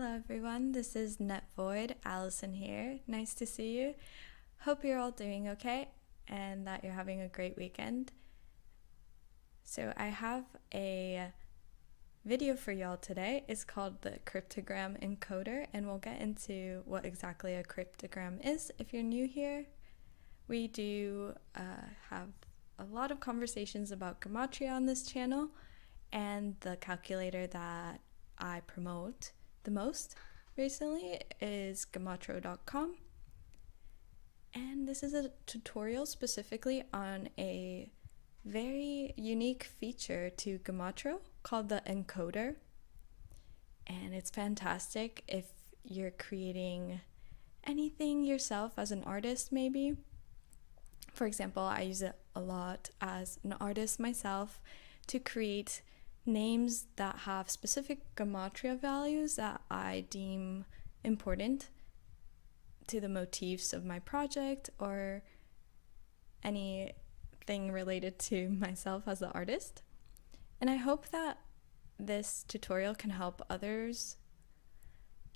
Hello everyone, this is Void Alison here. Nice to see you. Hope you're all doing okay and that you're having a great weekend. So I have a video for y'all today. It's called the Cryptogram Encoder, and we'll get into what exactly a cryptogram is. If you're new here, we do have a lot of conversations about Gematria on this channel, and the calculator that I promote the most recently is Gematro.com, and this is a tutorial specifically on a very unique feature to Gematro called the encoder, and it's fantastic if you're creating anything yourself as an artist. Maybe, for example, I use it a lot as an artist myself to create names that have specific Gematria values that I deem important to the motifs of my project or anything related to myself as the artist. And I hope that this tutorial can help others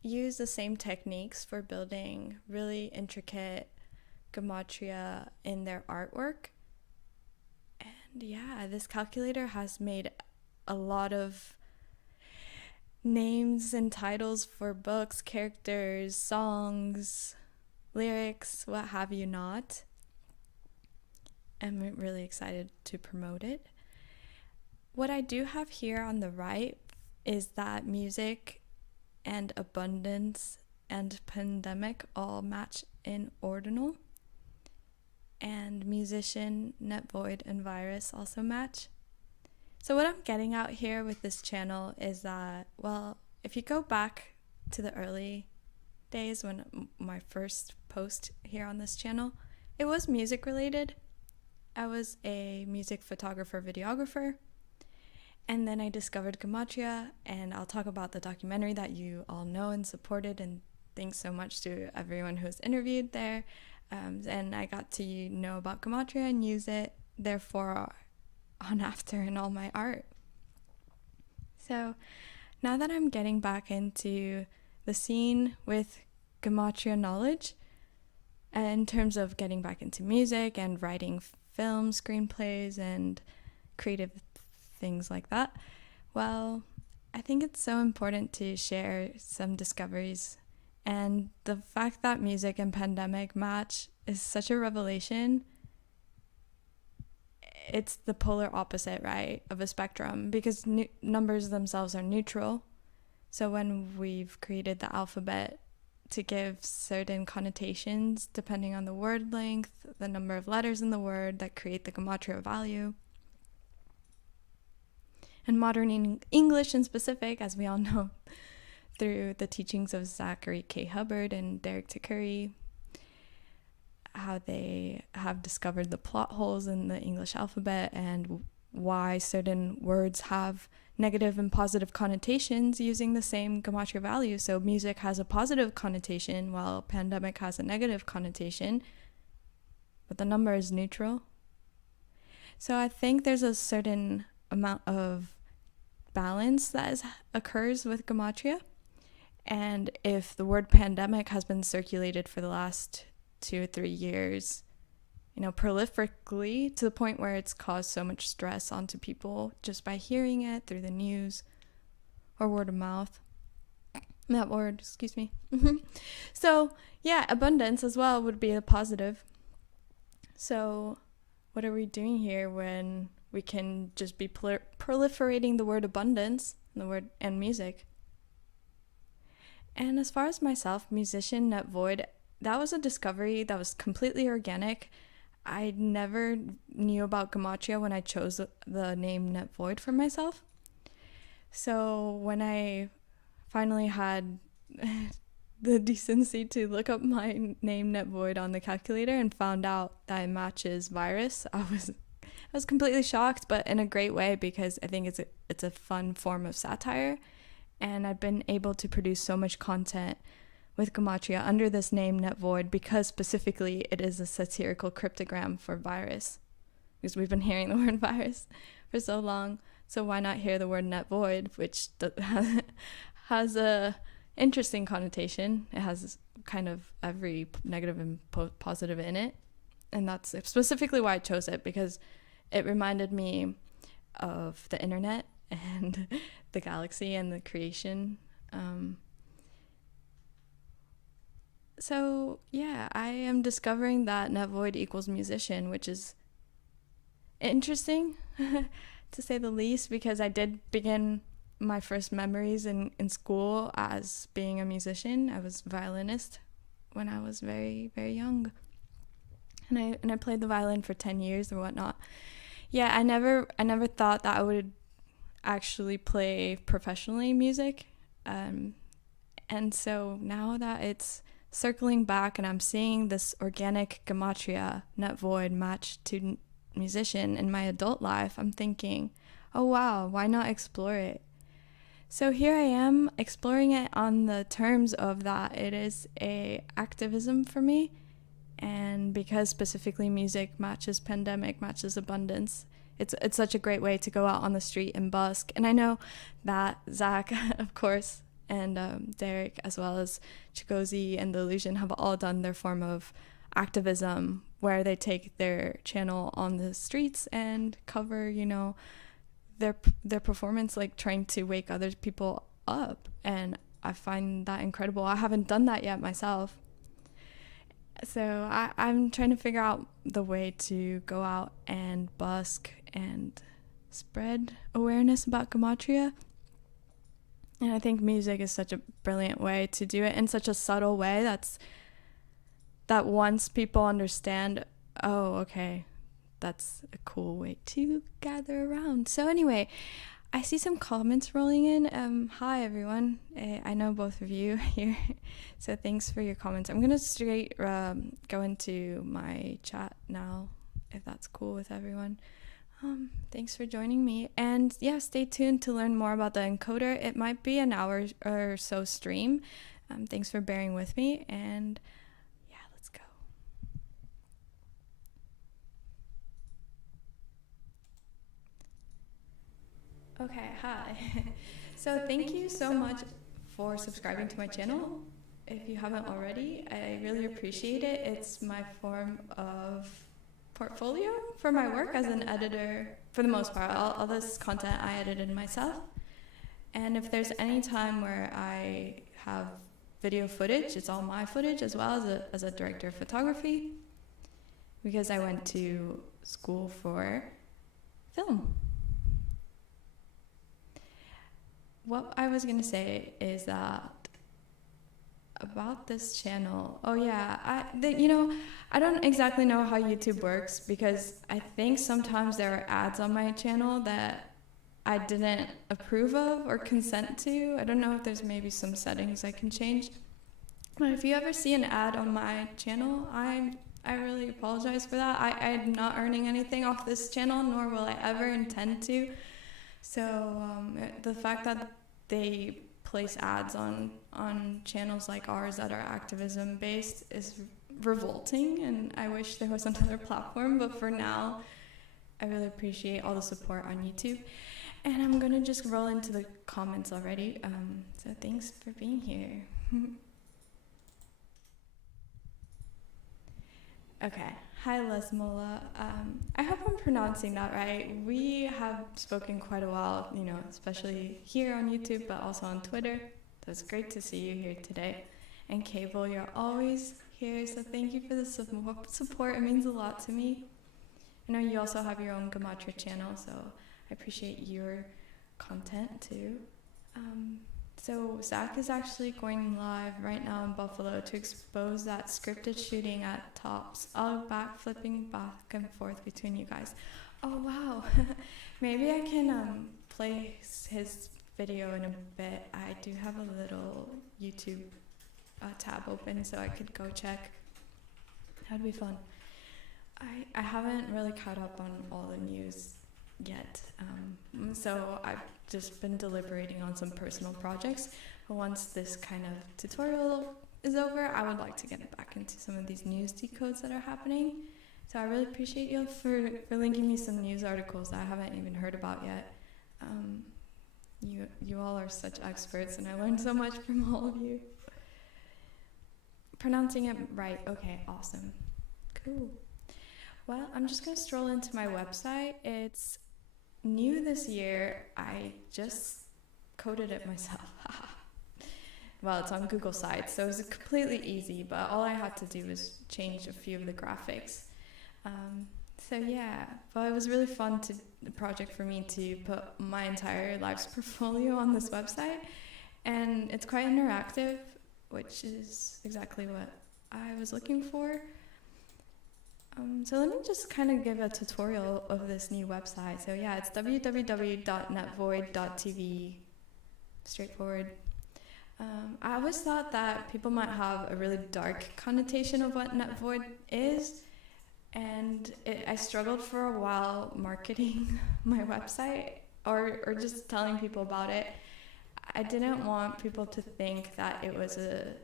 use the same techniques for building really intricate Gematria in their artwork. And yeah, this calculator has made a lot of names and titles for books, characters, songs, lyrics, what have you not. I'm really excited to promote it. What I do have here on the right is that music and abundance and pandemic all match in ordinal, and musician, net void, and virus also match. So what I'm getting out here with this channel is that, well, if you go back to the early days when my first post here on this channel, it was music related. I was a music photographer, videographer, and then I discovered Gematria, and I'll talk about the documentary that you all know and supported, and thanks so much to everyone who's interviewed there. And I got to know about Gematria and use it, therefore, on after in all my art. So now that I'm getting back into the scene with Gematria knowledge, in terms of getting back into music and writing films, screenplays, and creative things like that, well, I think it's so important to share some discoveries. And the fact that music and pandemic match is such a revelation. It's the polar opposite, right, of a spectrum, because numbers themselves are neutral. So when we've created the alphabet to give certain connotations depending on the word length, the number of letters in the word that create the Gematria value. And modern English in specific, as we all know through the teachings of Zachary K. Hubbard and Derek Tikkuri, how they have discovered the plot holes in the English alphabet and why certain words have negative and positive connotations using the same Gematria value. So music has a positive connotation while pandemic has a negative connotation, but the number is neutral. So I think there's a certain amount of balance that occurs with Gematria. And if the word pandemic has been circulated for the last 2 or 3 years, prolifically, to the point where it's caused so much stress onto people just by hearing it through the news or word of mouth. So yeah, abundance as well would be a positive. So what are we doing here when we can just be proliferating the word abundance and music? And as far as myself, musician, net void, that was a discovery that was completely organic. I never knew about Gematria when I chose the name net void for myself. So when I finally had the decency to look up my name net void on the calculator and found out that it matches virus, I was completely shocked, but in a great way, because I think it's a fun form of satire, and I've been able to produce so much content with Gematria under this name net void because specifically it is a satirical cryptogram for virus, because we've been hearing the word virus for so long. So why not hear the word net void, which has a interesting connotation. It has kind of every negative and positive in it. And that's specifically why I chose it, because it reminded me of the internet and the galaxy and the creation. So yeah, I am discovering that net void equals musician, which is interesting to say the least, because I did begin my first memories in school as being a musician. I was a violinist when I was very, very young. And I played the violin for 10 years or whatnot. Yeah, I never thought that I would actually play professionally music. And so now that it's circling back and I'm seeing this organic Gematria net void matched to musician in my adult life, I'm thinking, oh wow, why not explore it? So here I am exploring it on the terms of that it is a activism for me, and because specifically music matches pandemic, matches abundance, it's such a great way to go out on the street and busk. And I know that Zach, of course, and Derek, as well as 𝓲𝓪𝓵𝓬𝓪 and 𝓖𝓮𝓵𝓬𝓪 have all done their form of activism where they take their channel on the streets and cover, their performance, like trying to wake other people up. And I find that incredible. I haven't done that yet myself. So I'm trying to figure out the way to go out and busk and spread awareness about Gematria. And I think music is such a brilliant way to do it in such a subtle way that once people understand, oh, okay, that's a cool way to gather around. So anyway, I see some comments rolling in. Hi, everyone. I know both of you here, so thanks for your comments. I'm going to straight go into my chat now, if that's cool with everyone. Thanks for joining me. And yeah, stay tuned to learn more about the encoder. It might be an hour or so stream. Thanks for bearing with me. And yeah, let's go. Okay, hi. So thank you so much for subscribing to my channel. If you haven't already, I really appreciate it. It's my form of portfolio for my work as an editor. For the most part, all this content I edited myself. And if there's any time where I have video footage, it's all my footage, as well as a director of photography, because I went to school for film. What I was gonna say is that about this channel, I don't exactly know how YouTube works, because I think sometimes there are ads on my channel that I didn't approve of or consent to. I don't know if there's maybe some settings I can change. But if you ever see an ad on my channel, I really apologize for that. I'm not earning anything off this channel, nor will I ever intend to. So the fact that they place ads on channels like ours that are activism based is revolting, and I wish there was another platform, but for now I really appreciate all the support on YouTube. And I'm gonna just roll into the comments already, so thanks for being here. Okay, hi 𝓖𝓮𝓶𝓪𝓽𝓻. I hope I'm pronouncing that right. We have spoken quite a while, especially here on YouTube, but also on Twitter. So it's great to see you here today. And Cable, you're always here, so thank you for the support. It means a lot to me. I know you also have your own Gematria channel, so I appreciate your content too. So Zach is actually going live right now in Buffalo to expose that scripted shooting at Tops. I'll flipping back and forth between you guys. Oh wow, maybe I can play his video in a bit. I do have a little YouTube tab open, so I could go check. That'd be fun. I haven't really caught up on all the news yet, so I've just been deliberating on some personal projects. But once this kind of tutorial is over, I would like to get back into some of these news decodes that are happening. So I really appreciate you for linking me some news articles that I haven't even heard about yet. You all are such experts, and I learned so much from all of you. Pronouncing it right. Okay, awesome. Cool. Well, I'm just going to stroll into my website. It's new this year. I just coded it myself. Well, it's on Google Sites, so it was completely easy, but all I had to do was change a few of the graphics. So yeah, but it was really fun project for me to put my entire life's portfolio on this website, and it's quite interactive, which is exactly what I was looking for. So let me just kind of give a tutorial of this new website. So yeah, it's www.netvoid.tv, straightforward. I always thought that people might have a really dark connotation of what NetVoid is, and I struggled for a while marketing my website or just telling people about it. I didn't want people to think that it was a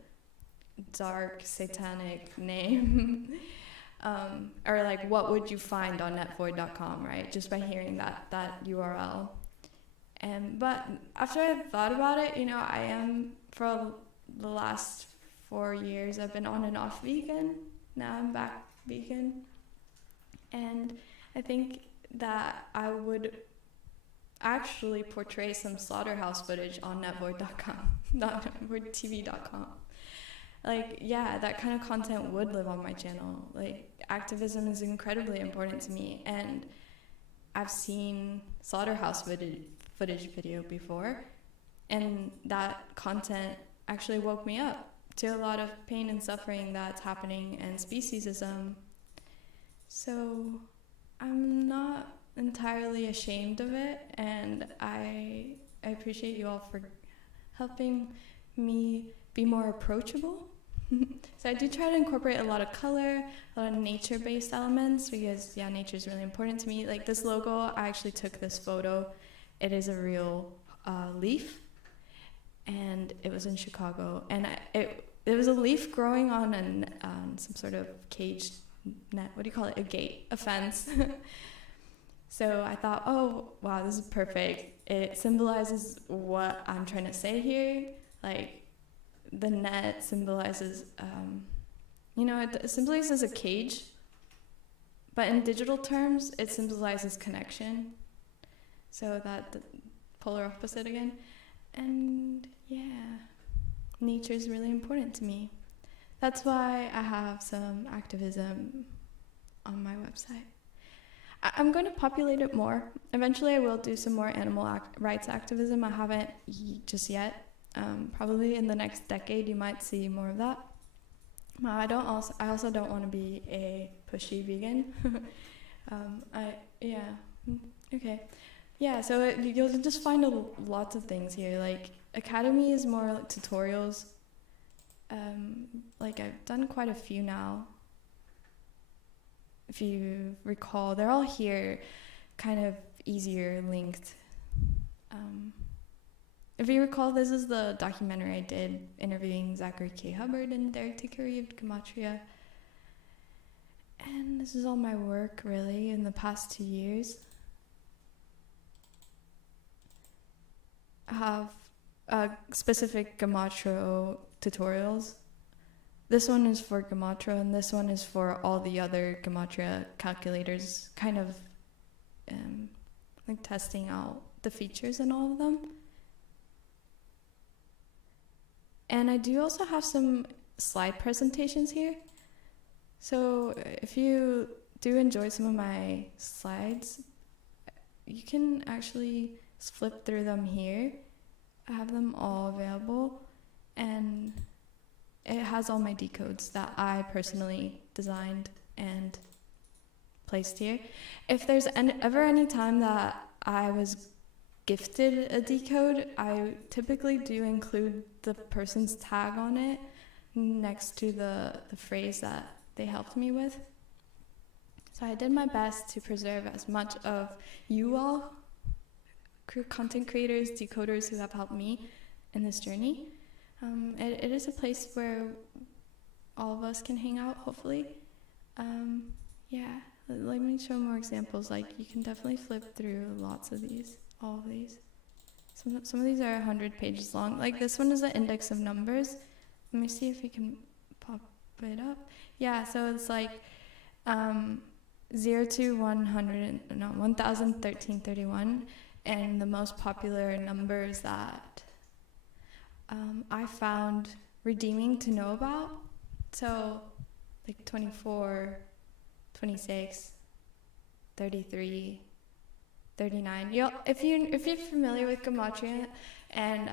dark satanic name. Or like, what would you find on netvoid.com, right? Just by hearing that URL. But after I thought about it, I am, for the last 4 years, I've been on and off vegan. Now I'm back vegan. And I think that I would actually portray some slaughterhouse footage on netvoid.com, not netvoidtv.com. Like, yeah, that kind of content would live on my channel. Like, activism is incredibly important to me, and I've seen slaughterhouse footage video before, and that content actually woke me up to a lot of pain and suffering that's happening and speciesism. So I'm not entirely ashamed of it, and I appreciate you all for helping me be more approachable. So I do try to incorporate a lot of color, a lot of nature-based elements, because yeah, nature is really important to me. Like this logo, I actually took this photo. It is a real leaf, and it was in Chicago, and it was a leaf growing on some sort of cage net. What do you call it? A gate, a fence. So I thought, oh wow, this is perfect. It symbolizes what I'm trying to say here. Like, the net symbolizes, it symbolizes a cage, but in digital terms, it symbolizes connection. So that the polar opposite again. And yeah, nature is really important to me. That's why I have some activism on my website. I'm going to populate it more. Eventually I will do some more animal rights activism. I haven't just yet. Probably in the next decade you might see more of that. I also don't want to be a pushy vegan. Okay. Yeah, so you'll just find lots of things here. Like, Academy is more like tutorials. Like, I've done quite a few now. If you recall, they're all here, kind of easier linked. If you recall, this is the documentary I did interviewing Zachary K. Hubbard and their Tikkuri of Gematria. And this is all my work, really, in the past 2 years. I have specific Gematro tutorials. This one is for Gematro, and this one is for all the other Gematria calculators, kind of like testing out the features in all of them. And I do also have some slide presentations here. So if you do enjoy some of my slides, you can actually flip through them here. I have them all available, and it has all my decodes that I personally designed and placed here. If there's ever any time that I was gifted a decode, I typically do include the person's tag on it next to the phrase that they helped me with. So I did my best to preserve as much of you all, content creators, decoders who have helped me in this journey. It is a place where all of us can hang out, hopefully. Yeah, let me show more examples. Like, you can definitely flip through lots of these, all of these. Some Some of these are 100 pages long. Like this one is the index of numbers. Let me see if we can pop it up. Yeah, so it's like 0 to 101331, and the most popular numbers that I found redeeming to know about. So like 24, 26, 33, 39. If you're familiar with Gematria and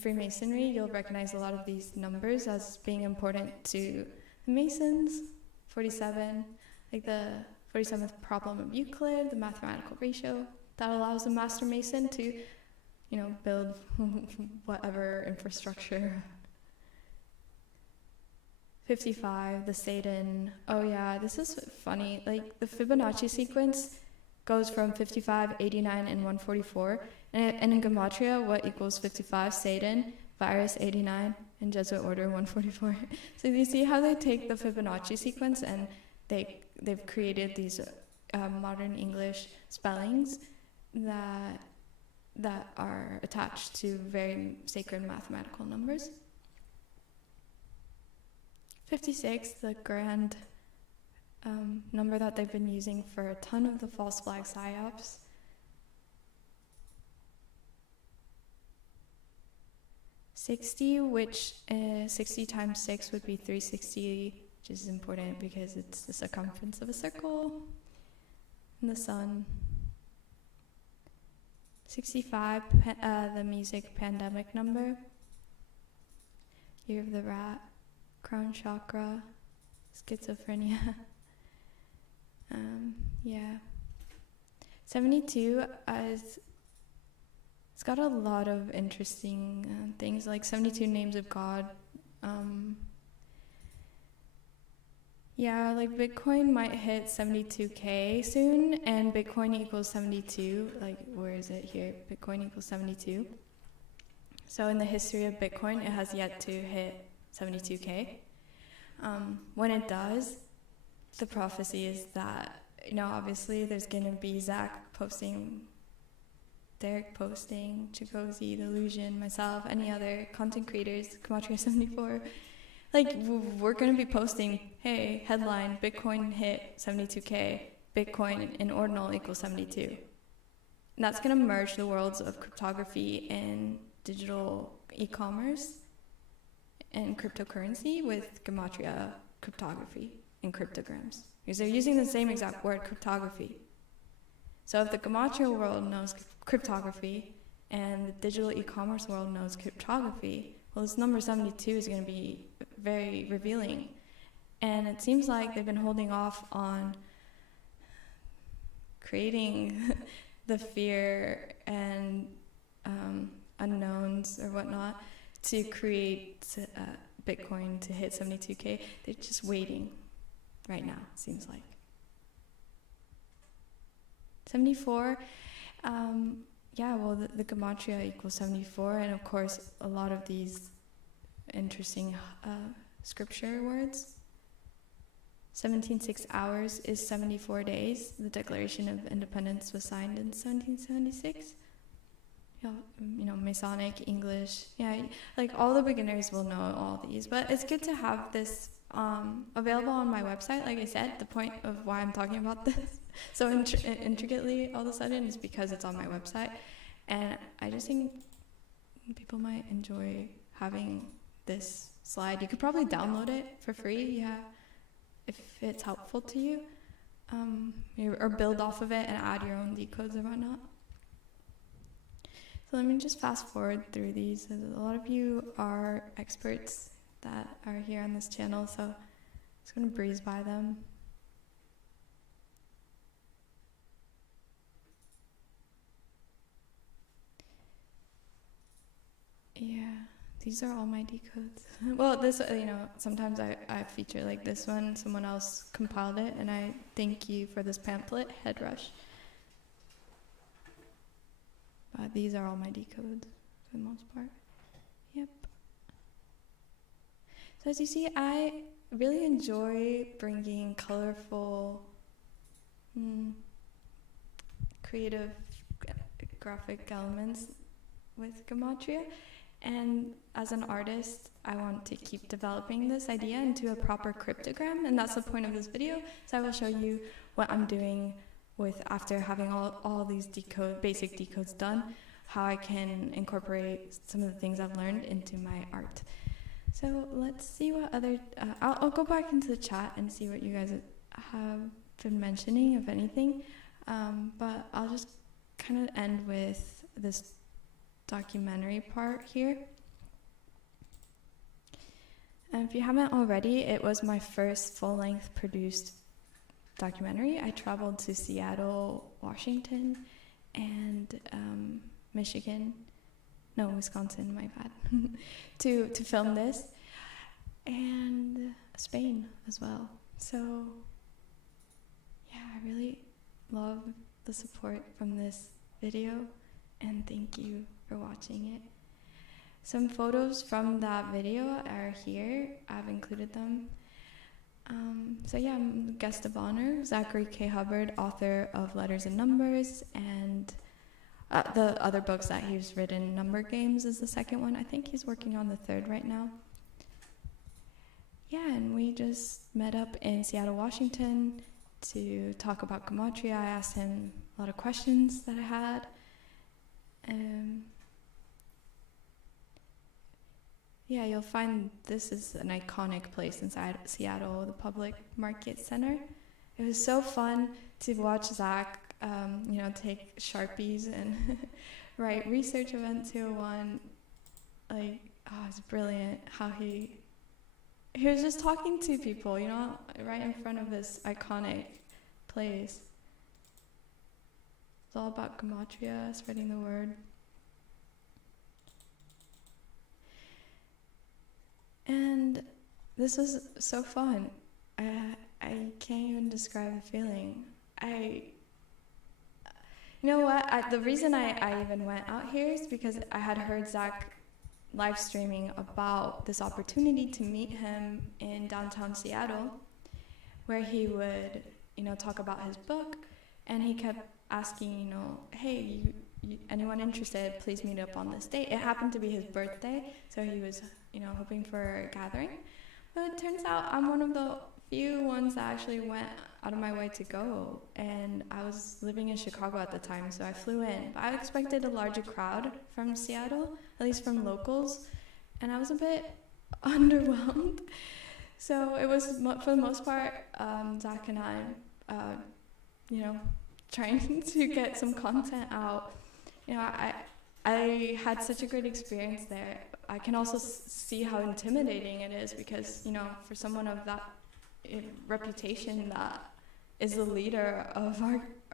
Freemasonry, you'll recognize a lot of these numbers as being important to the Masons. 47, like the 47th problem of Euclid, the mathematical ratio that allows a master mason to, build whatever infrastructure. 55, the 𝓲. Oh yeah, this is funny. Like the Fibonacci sequence goes from 55, 89, and 144. And in Gematria, what equals 55? 𝓲, virus 89, and Jesuit order 144. So you see how they take the Fibonacci sequence and they've created these modern English spellings that are attached to very sacred mathematical numbers. 56, the grand number that they've been using for a ton of the false flag psyops. 60, which 60 times 6 would be 360, which is important because it's the circumference of a circle, and the sun. 65, the music pandemic number. Year of the rat, crown chakra, schizophrenia. Yeah. 72 it's got a lot of interesting things, like 72 names of God. Yeah, like Bitcoin might hit 72K soon, and Bitcoin equals 72. Like, where is it here? Bitcoin equals 72. So in the history of Bitcoin, it has yet to hit 72K. When it does, the prophecy is that, obviously there's going to be Zach posting, Derek posting, 𝓲𝓪𝓬𝓪, myself, any other content creators, Gematria 74. Like, we're going to be posting, hey, headline, Bitcoin hit 72K, Bitcoin in ordinal equals 72. And that's going to merge the worlds of cryptography and digital e-commerce and cryptocurrency with Gematria cryptography and cryptograms. Because they're using the same exact word, cryptography. So if the Gematria world knows cryptography and the digital e-commerce world knows cryptography, well, this number 72 is going to be very revealing. And it seems like they've been holding off on creating the fear and unknowns or whatnot to create Bitcoin to hit 72K. They're just waiting right now, seems like. 74, yeah, well, the Gematria equals 74, and of course, a lot of these interesting scripture words. 17 hours is 74 days. The Declaration of Independence was signed in 1776. Masonic, English, yeah, like all the beginners will know all these, but it's good to have this available on my website. Like I said, the point of why I'm talking about this so intricately all of a sudden is because it's on my website, and I just think people might enjoy having this slide. You could probably download it for free, yeah, if it's helpful to you, or build off of it and add your own decodes or whatnot. So let me just fast forward through these. A lot of you are experts that are here on this channel, so I'm just going to breeze by them. Yeah, these are all my decodes. Well, this, sometimes I feature like this one, someone else compiled it, and I thank you for this pamphlet, Headrush. But these are all my decodes for the most part. Yep. So as you see, I really enjoy bringing colorful, creative graphic elements with Gematria. And as an artist, I want to keep developing this idea into a proper cryptogram, and that's the point of this video. So I will show you what I'm doing with, after having all these basic decodes done, how I can incorporate some of the things I've learned into my art. So let's see what other, I'll go back into the chat and see what you guys have been mentioning, if anything. But I'll just kind of end with this documentary part here. And if you haven't already, it was my first full-length produced documentary. I traveled to Seattle, Washington, and Wisconsin, my bad, to film this, and Spain as well. So yeah, I really love the support from this video, and thank you for watching it. Some photos from that video are here. I've included them. So yeah, I'm guest of honor, Zachary K. Hubbard, author of Letters and Numbers, and the other books that he's written. Number Games is the second one. I think he's working on the third right now. Yeah, and we just met up in Seattle, Washington to talk about Gematria. I asked him a lot of questions that I had. Yeah, you'll find this is an iconic place inside Seattle, the Public Market Center. It was so fun to watch Zach, take Sharpies and write Research Event 201. It's brilliant how he was just talking to people, right in front of this iconic place. It's all about Gematria, spreading the word. And this was so fun. I can't even describe the feeling. The reason I even went out here is because I had heard Zach live streaming about this opportunity to meet him in downtown Seattle, where he would, talk about his book, and he kept asking, hey, anyone interested, please meet up on this date. It happened to be his birthday, so he was, hoping for a gathering. But it turns out I'm one of the few ones that actually went out of my way to go. And I was living in Chicago at the time, so I flew in. But I expected a larger crowd from Seattle, at least from locals, and I was a bit underwhelmed. So it was, for the most part, Zach and I, trying to get some content out. I had such a great experience there. I can also see how intimidating it is because, for someone of that reputation that is the leader of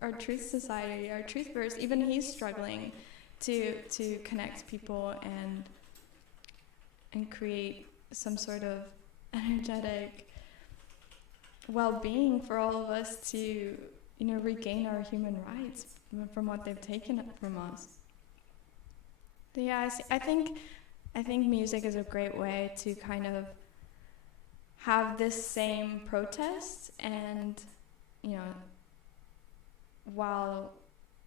our truth society, our truthverse, even he's struggling to connect people and create some sort of energetic well-being for all of us to, regain our human rights from what they've taken from us. So yeah, I think music is a great way to kind of have this same protest and, while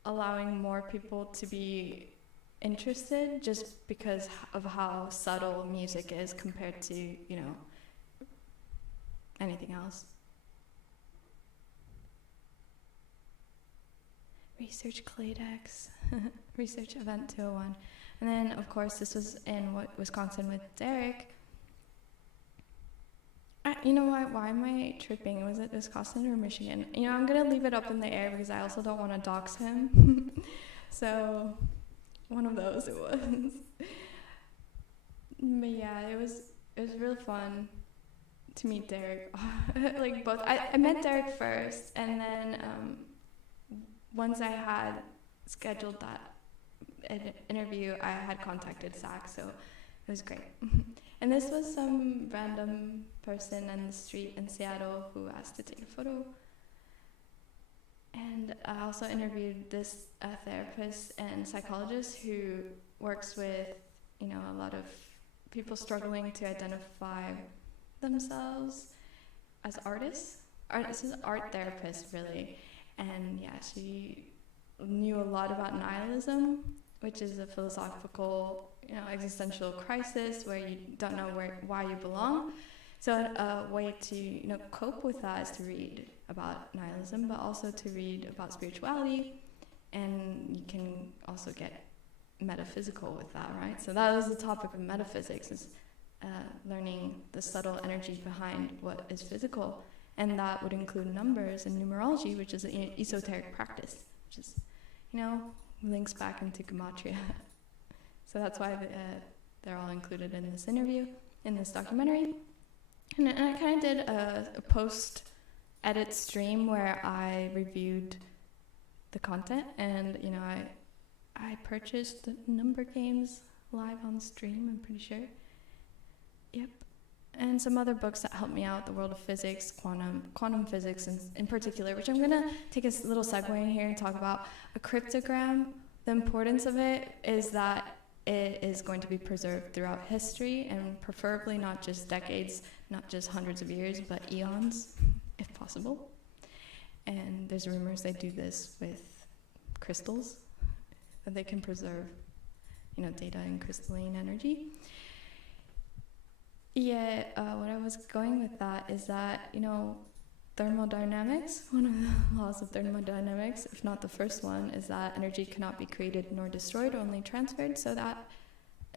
allowing more people to be interested just because of how subtle music is compared to, anything else. Research Cladex, Research Event 201. And then, of course, this was in Wisconsin with Derek. You know what? Why am I tripping? Was it Wisconsin or Michigan? I'm going to leave it up in the air because I also don't want to dox him. So, one of those it was. But yeah, it was really fun to meet Derek. Both. I met Derek first, and then once I had scheduled that interview, I had contacted Zach, so it was great. And this was some random person on the street in Seattle who asked to take a photo. And I also interviewed this therapist and psychologist who works with, a lot of people struggling to identify themselves as artists. This is an art therapist, really. And yeah, she knew a lot about nihilism, which is a philosophical, existential crisis where you don't know why you belong. So a way to, cope with that is to read about nihilism, but also to read about spirituality, and you can also get metaphysical with that, right? So that was the topic of metaphysics, is learning the subtle energy behind what is physical, and that would include numbers and numerology, which is an esoteric practice, which is, links back into Gematria. So that's why they're all included in this interview, in this documentary. And I kind of did a post-edit stream where I reviewed the content, and I purchased the number games live on stream, I'm pretty sure. Yep. And some other books that helped me out, the world of physics, quantum physics in particular, which I'm going to take a little segue in here and talk about. A cryptogram, the importance of it is that it is going to be preserved throughout history, and preferably not just decades, not just hundreds of years, but eons, if possible. And there's rumors they do this with crystals, that they can preserve, data in crystalline energy. Yeah, what I was going with that is that, thermodynamics, one of the laws of thermodynamics, if not the first one, is that energy cannot be created nor destroyed, only transferred. So that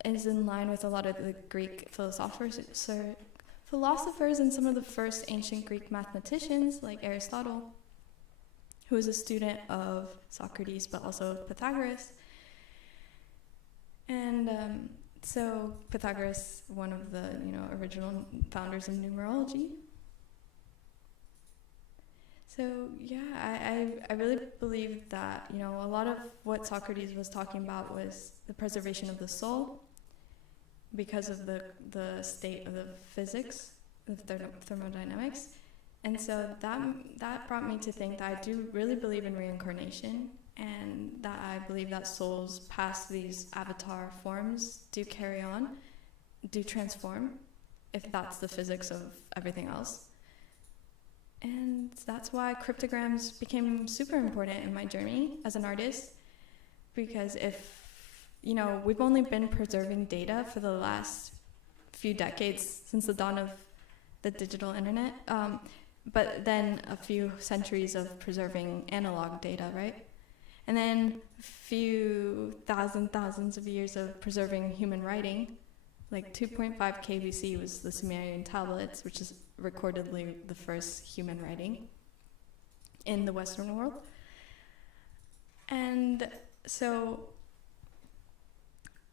is in line with a lot of the Greek philosophers and some of the first ancient Greek mathematicians, like Aristotle, who was a student of Socrates, but also of Pythagoras. And so Pythagoras, one of the original founders of numerology. So yeah, I really believe that a lot of what Socrates was talking about was the preservation of the soul, because of the state of the physics, of thermodynamics. And so that brought me to think that I do really believe in reincarnation, and that I believe that souls past these avatar forms do carry on, do transform, if that's the physics of everything else. And that's why cryptograms became super important in my journey as an artist, because if, we've only been preserving data for the last few decades since the dawn of the digital internet, but then a few centuries of preserving analog data, right? And then a few thousands of years of preserving human writing, like 2.5 KBC was the Sumerian tablets, which is recordedly the first human writing in the Western world. And so,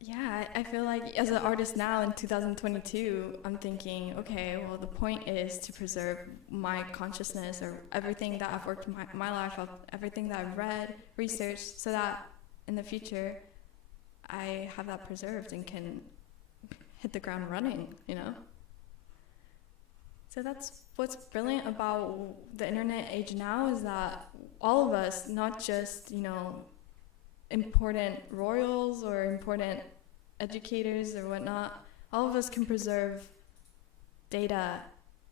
yeah, I feel like as an artist now in 2022, I'm thinking, okay, well, the point is to preserve my consciousness, or everything that I've worked my life up, everything that I've read, researched, so that in the future I have that preserved and can hit the ground running, So that's what's brilliant about the internet age now, is that all of us, not just, important royals or important educators or whatnot, all of us can preserve data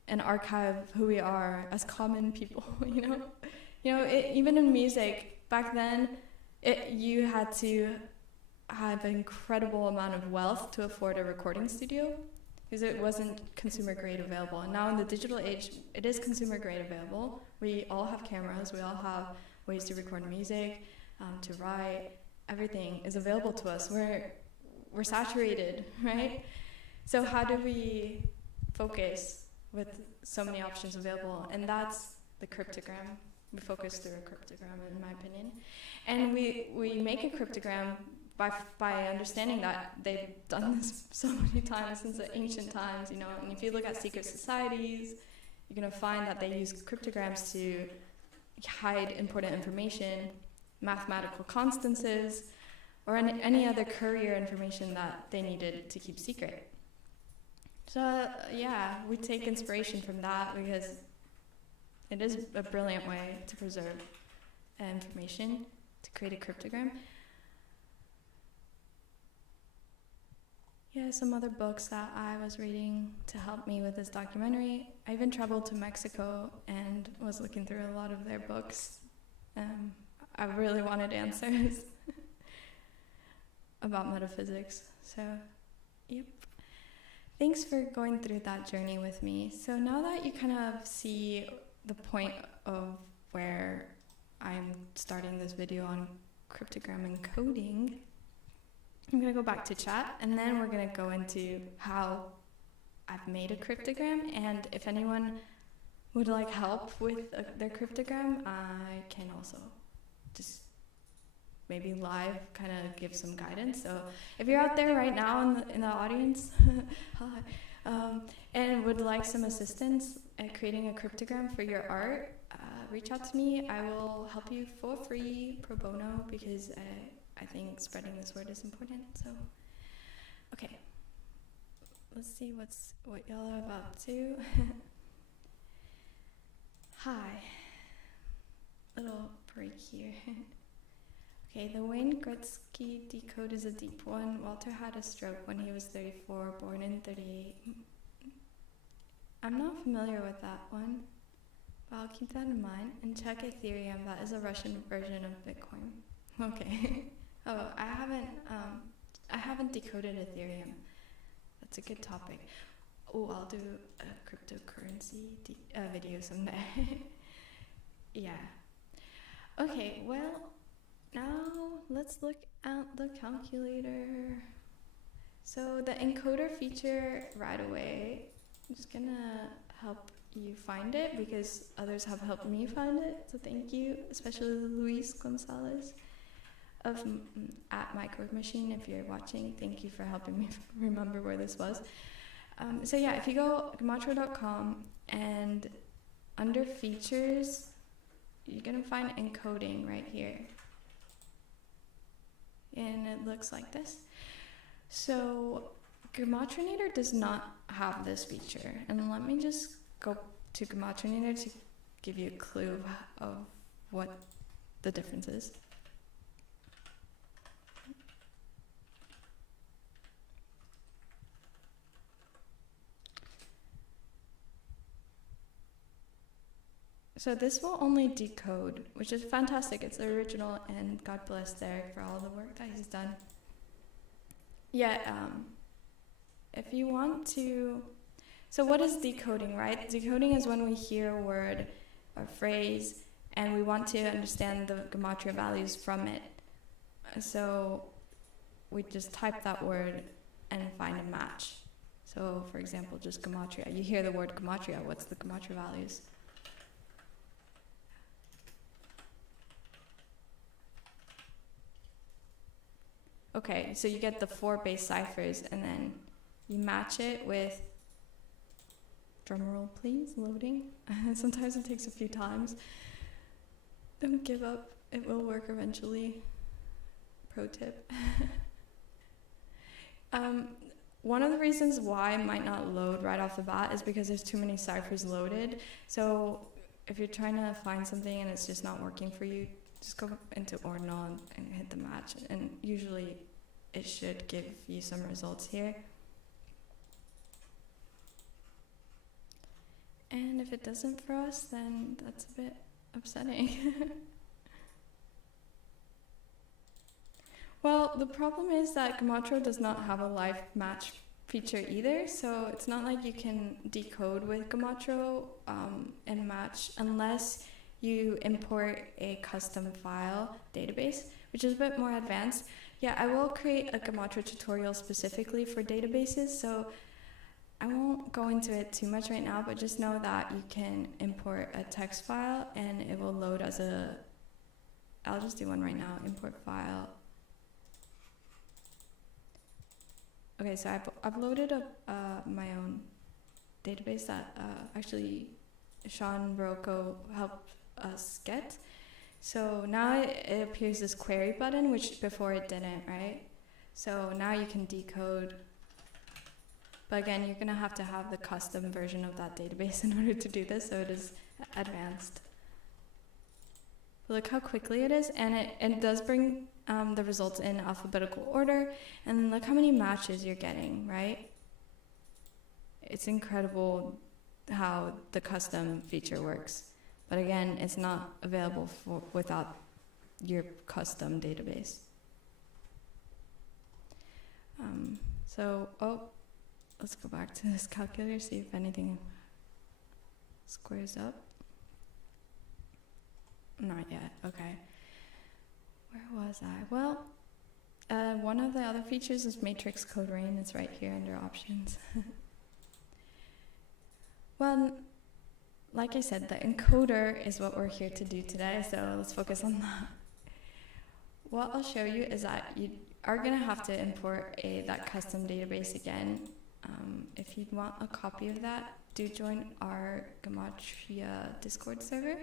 and archive who we are as common people, even in music, back then, you had to have an incredible amount of wealth to afford a recording studio, because it wasn't consumer grade available. And now in the digital age, it is consumer grade available. We all have cameras, we all have ways to record music, to write. Everything is available to us. We're saturated, right? So how do we focus with so many options available? And that's the cryptogram. We focus through a cryptogram, in my opinion. And we make a cryptogram by understanding that they've done this so many times since the ancient times, and if you look at secret societies, you're going to find that they use cryptograms to hide important information, mathematical constances, or any other courier information that they needed to keep secret. So yeah, we take inspiration from that, because it is a brilliant way to preserve information, to create a cryptogram. Yeah, some other books that I was reading to help me with this documentary. I even traveled to Mexico and was looking through a lot of their books. I really wanted answers. about metaphysics. So, yep. Thanks for going through that journey with me. So now that you kind of see the point of where I'm starting this video on cryptogram encoding, I'm going to go back to chat, and then we're going to go into how I've made a cryptogram, and if anyone would like help with their cryptogram, I can also just maybe live kind of give some guidance. So if you're out there right now in the audience, hi, and would like some assistance at creating a cryptogram for your art, reach out to me. I will help you for free, pro bono, because I think spreading this word is important. So, okay, let's see what y'all are about to. Hi, little break here. Okay, the 𝓮𝓮𝓯𝓮𝓮 decode is a deep one. Walter had a stroke when he was 34, born in 38. I'm not familiar with that one, but I'll keep that in mind. And check Ethereum, that is a Russian version of Bitcoin. Okay. Oh, I haven't decoded Ethereum. That's a good topic. Oh, I'll do a cryptocurrency video someday. Yeah. Okay, well, now let's look at the calculator. So the encoder feature right away, I'm just gonna help you find it because others have helped me find it. So thank you, especially 𝓖𝓮𝓶 of at Microwave Machine. If you're watching, thank you for helping me remember where this was. So yeah, if you go Gematro.com and under features, you're gonna find encoding right here. And it looks like this. So Gematrinator does not have this feature. And let me just go to Gematrinator to give you a clue of what the difference is. So this will only decode, which is fantastic. It's the original, and God bless Derek for all the work that he's done. Yeah, if you want to... So what is decoding, right? Decoding is when we hear a word or phrase, and we want to understand the Gematria values from it. So we just type that word and find a match. So for example, just Gematria. You hear the word Gematria, what's the Gematria values? Okay, so you get the 4 base ciphers, and then you match it with, drumroll please, loading. Sometimes it takes a few times. Don't give up, it will work eventually. Pro tip. One of the reasons why it might not load right off the bat is because there's too many ciphers loaded. So if you're trying to find something and it's just not working for you, just go into ordinal and hit the match, and usually it should give you some results here. And if it doesn't for us, then that's a bit upsetting. Well, the problem is that Gematro does not have a live match feature either, so it's not like you can decode with Gematro and match unless you import a custom file database, which is a bit more advanced. Yeah, I will create a Gematria tutorial specifically for databases, so I won't go into it too much right now, but just know that you can import a text file and it will load as a, I'll just do one right now, import file. Okay, so I've uploaded my own database that actually 𝓲𝓪𝓵𝓬 helped us get. So now it appears this query button, which before it didn't, right? So now you can decode, but again, you're gonna have to have the custom version of that database in order to do this, so it is advanced. Look how quickly it is, and it does bring the results in alphabetical order, and look how many matches you're getting, right? It's incredible how the custom feature works. But again, it's not available without your custom database. Let's go back to this calculator, see if anything squares up. Not yet, okay. Where was I? Well, one of the other features is matrix code rain. It's right here under options. Well, like I said, the encoder is what we're here to do today, so let's focus on that. What I'll show you is that you are going to have to import that custom database again. If you want a copy of that, do join our Gematria Discord server.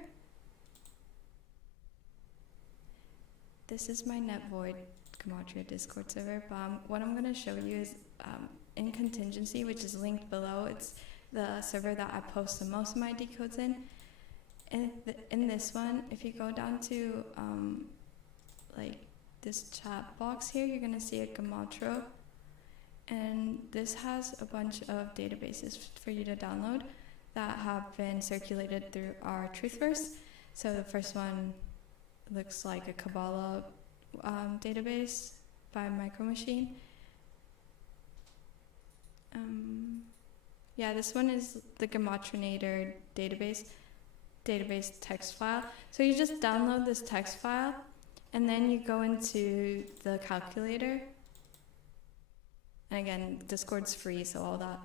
This is my NetVoid Gematria Discord server, but what I'm going to show you is 𝓮𝓮𝓶𝓪𝓽𝓻, which is linked below. It's the server that I post the most of my decodes in. In this one, if you go down to like this chat box here, you're going to see a Gematro, and this has a bunch of databases for you to download that have been circulated through our Truthverse. So the first one looks like a Kabbalah database by Micro Machine. Yeah, this one is the Gematrinator database text file. So you just download this text file, and then you go into the calculator. And again, Discord's free, so all that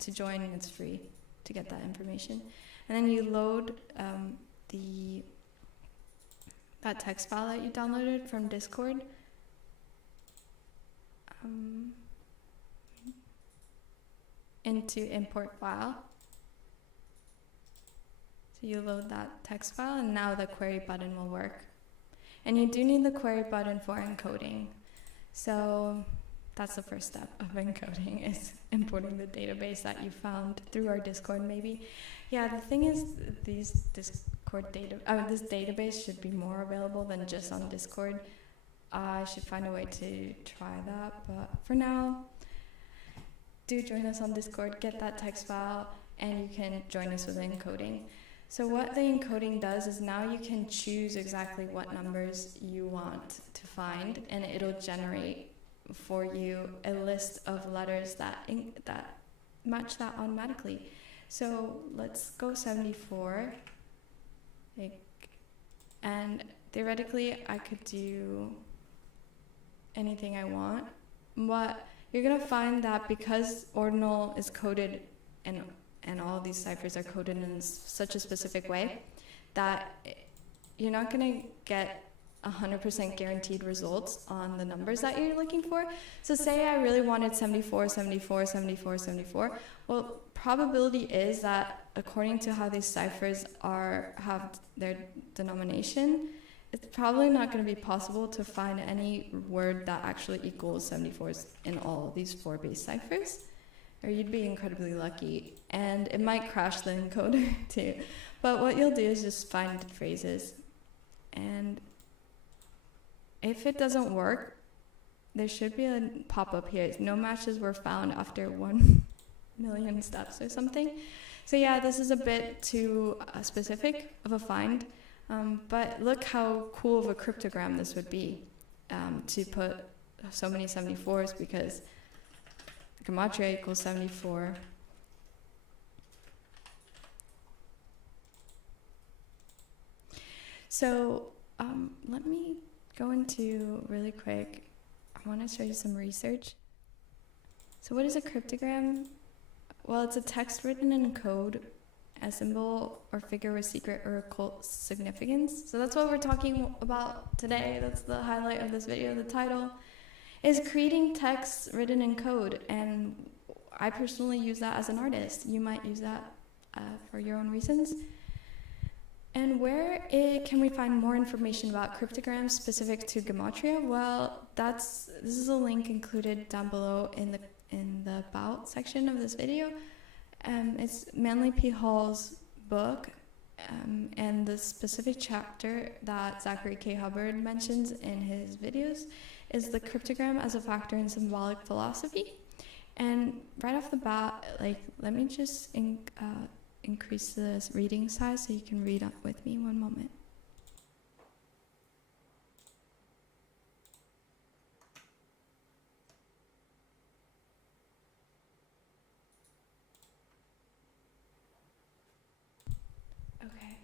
to join, it's free to get that information. And then you load that text file that you downloaded from Discord. Into import file. So you load that text file, and now the query button will work. And you do need the query button for encoding. So that's the first step of encoding, is importing the database that you found through our Discord maybe. Yeah, the thing is, this database should be more available than just on Discord. I should find a way to try that, but for now, do join us on Discord, get that text file, and you can join us with encoding. So what the encoding does is now you can choose exactly what numbers you want to find, and it'll generate for you a list of letters that match that automatically. So let's go 74, and theoretically I could do anything I want, but you're going to find that because ordinal is coded and all of these ciphers are coded in such a specific way that you're not going to get 100% guaranteed results on the numbers that you're looking for. So say I really wanted 74, 74, 74, 74. Well, probability is that according to how these ciphers have their denomination, it's probably not going to be possible to find any word that actually equals 74s in all of these 4 base ciphers, or you'd be incredibly lucky, and it might crash the encoder too. But what you'll do is just find phrases, and if it doesn't work, there should be a pop-up here. No matches were found after 1 million steps or something. So yeah, this is a bit too specific of a find. But look how cool of a cryptogram this would be to put so many 74s, because Gematria equals 74. So let me go into really quick. I want to show you some research. So what is a cryptogram? Well, it's a text written in code, a symbol or figure with secret or occult significance. So that's what we're talking about today. That's the highlight of this video. The title is creating text written in code, and I personally use that as an artist. You might use that for your own reasons. And where can we find more information about cryptograms specific to Gematria? Well, this is a link included down below in the about section of this video. It's Manly P. Hall's book, and the specific chapter that Zachary K. Hubbard mentions in his videos is the cryptogram as a factor in symbolic philosophy. And right off the bat, let me just increase the reading size so you can read up with me. One moment. Okay.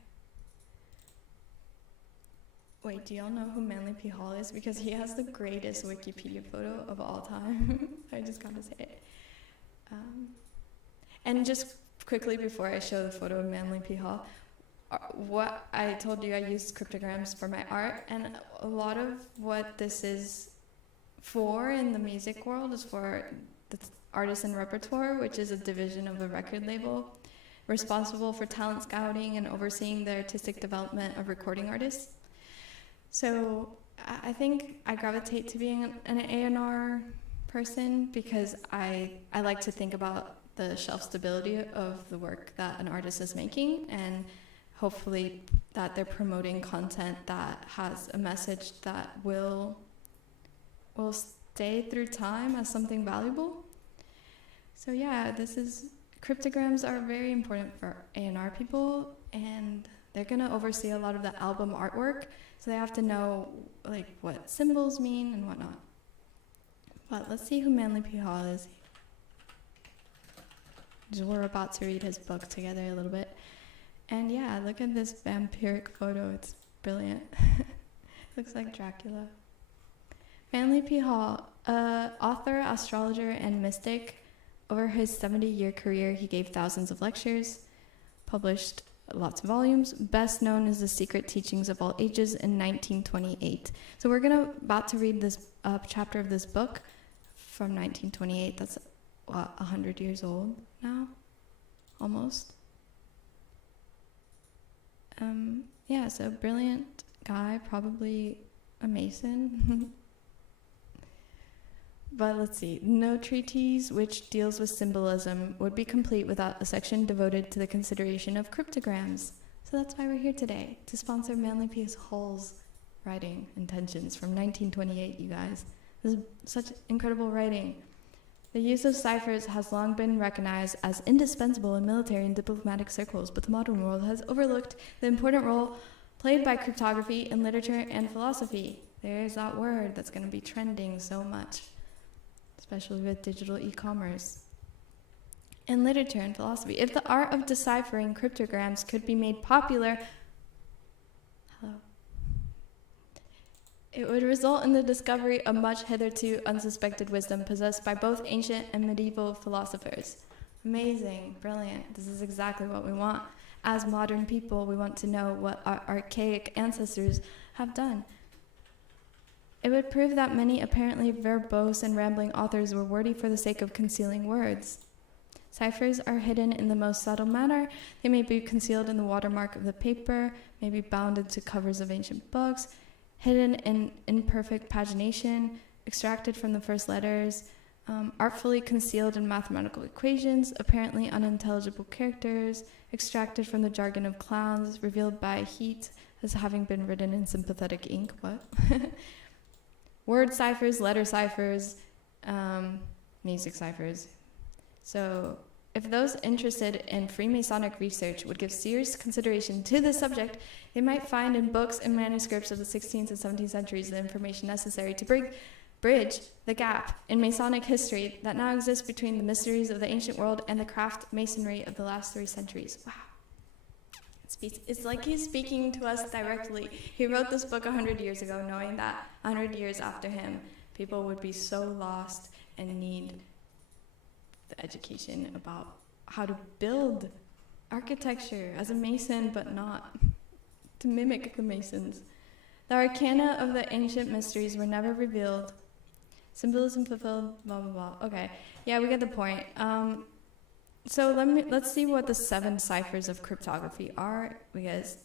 Wait, do y'all know who 𝓬𝓮𝓯𝓪 is? Because he has the greatest Wikipedia photo of all time. I just gotta say it. And just quickly before I show the photo of 𝓬𝓮𝓯𝓪, what I told you, I used cryptograms for my art, and a lot of what this is for in the music world is for the artisan repertoire, which is a division of the record label, responsible for talent scouting and overseeing the artistic development of recording artists. So I think I gravitate to being an A&R person because I like to think about the shelf stability of the work that an artist is making, and hopefully that they're promoting content that has a message that will stay through time as something valuable. So yeah, cryptograms are very important for A&R people, and they're gonna oversee a lot of the album artwork, so they have to know like what symbols mean and whatnot. But let's see who 𝓬𝓮𝓯𝓪 is. We're about to read his book together a little bit. And yeah, look at this vampiric photo, it's brilliant. Looks like Dracula. 𝓬𝓮𝓯𝓪, author, astrologer, and mystic. Over his 70-year career, he gave thousands of lectures, published lots of volumes. Best known is The Secret Teachings of All Ages in 1928. So we're about to read this chapter of this book from 1928. That's, what, 100 years old now? Almost. Yeah, so brilliant guy, probably a Mason. But let's see, no treatise which deals with symbolism would be complete without a section devoted to the consideration of cryptograms. So that's why we're here today, to sponsor 𝓬𝓮𝓯𝓪's writing intentions from 1928, you guys. This is such incredible writing. The use of ciphers has long been recognized as indispensable in military and diplomatic circles, but the modern world has overlooked the important role played by cryptography in literature and philosophy. There's that word that's going to be trending so much, especially with digital e-commerce. In literature and philosophy, if the art of deciphering cryptograms could be made popular, it would result in the discovery of much hitherto unsuspected wisdom possessed by both ancient and medieval philosophers. Amazing, brilliant. This is exactly what we want. As modern people, we want to know what our archaic ancestors have done. It would prove that many apparently verbose and rambling authors were wordy for the sake of concealing words. Ciphers are hidden in the most subtle manner. They may be concealed in the watermark of the paper, may be bound into covers of ancient books, hidden in imperfect pagination, extracted from the first letters, artfully concealed in mathematical equations, apparently unintelligible characters, extracted from the jargon of clowns, revealed by heat as having been written in sympathetic ink. What? Word ciphers, letter ciphers, music ciphers. So if those interested in Freemasonic research would give serious consideration to this subject, they might find in books and manuscripts of the 16th and 17th centuries the information necessary to bridge the gap in Masonic history that now exists between the mysteries of the ancient world and the craft masonry of the last 3 centuries. Wow. It's like he's speaking to us directly. He wrote this book 100 years ago, knowing that 100 years after him, people would be so lost and need the education about how to build architecture as a Mason, but not to mimic the Masons. The arcana of the ancient mysteries were never revealed. Symbolism fulfilled, blah, blah, blah. Okay, yeah, we get the point. So let's see what the 7 ciphers of cryptography are, because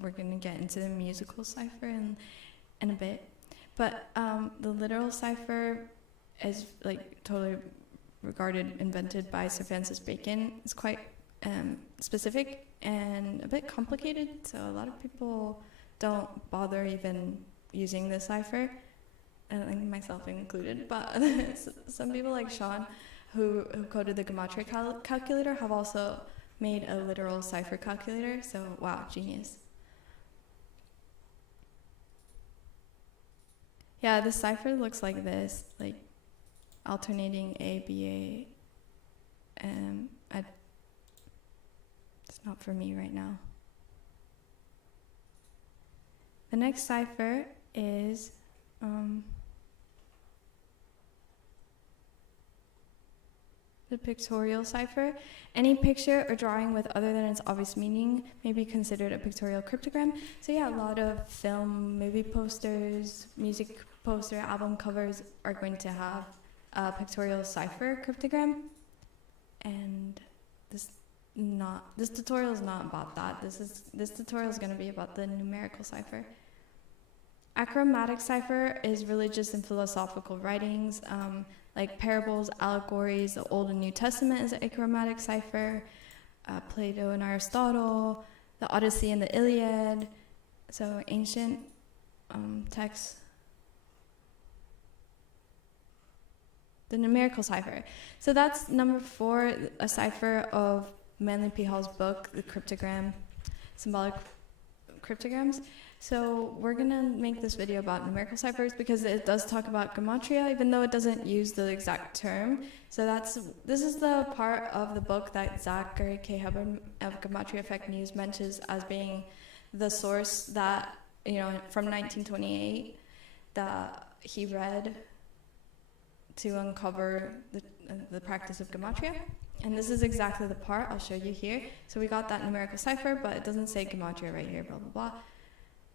we're going to get into the musical cipher in a bit. But the literal cipher is like totally invented by Sir Francis Bacon. It's quite specific and a bit complicated, so a lot of people don't bother even using the cipher, and myself included. But some people like Sean, who coded the Gematria calculator, have also made a literal cipher calculator, so wow, genius. Yeah, the cipher looks like this, like alternating A, B, A, it's not for me right now. The next cipher is the pictorial cipher. Any picture or drawing with other than its obvious meaning may be considered a pictorial cryptogram. So yeah, a lot of film, movie posters, music poster, album covers are going to have a pictorial cipher cryptogram. And this tutorial is not about that. This tutorial is going to be about the numerical cipher. Achromatic cipher is religious and philosophical writings, like parables, allegories. The Old and New Testament is an achromatic cipher. Plato and Aristotle, the Odyssey and the Iliad, so ancient texts. The numerical cipher. So that's number 4, a cipher of Manly P. Hall's book, The Cryptogram, Symbolic Cryptograms. So we're gonna make this video about numerical ciphers because it does talk about Gematria, even though it doesn't use the exact term. So this is the part of the book that Zachary K. Hubbard of Gematria Effect News mentions as being the source that, from 1928 that he read to uncover the practice of Gematria. And this is exactly the part I'll show you here. So we got that numerical cipher, but it doesn't say Gematria right here, blah, blah, blah.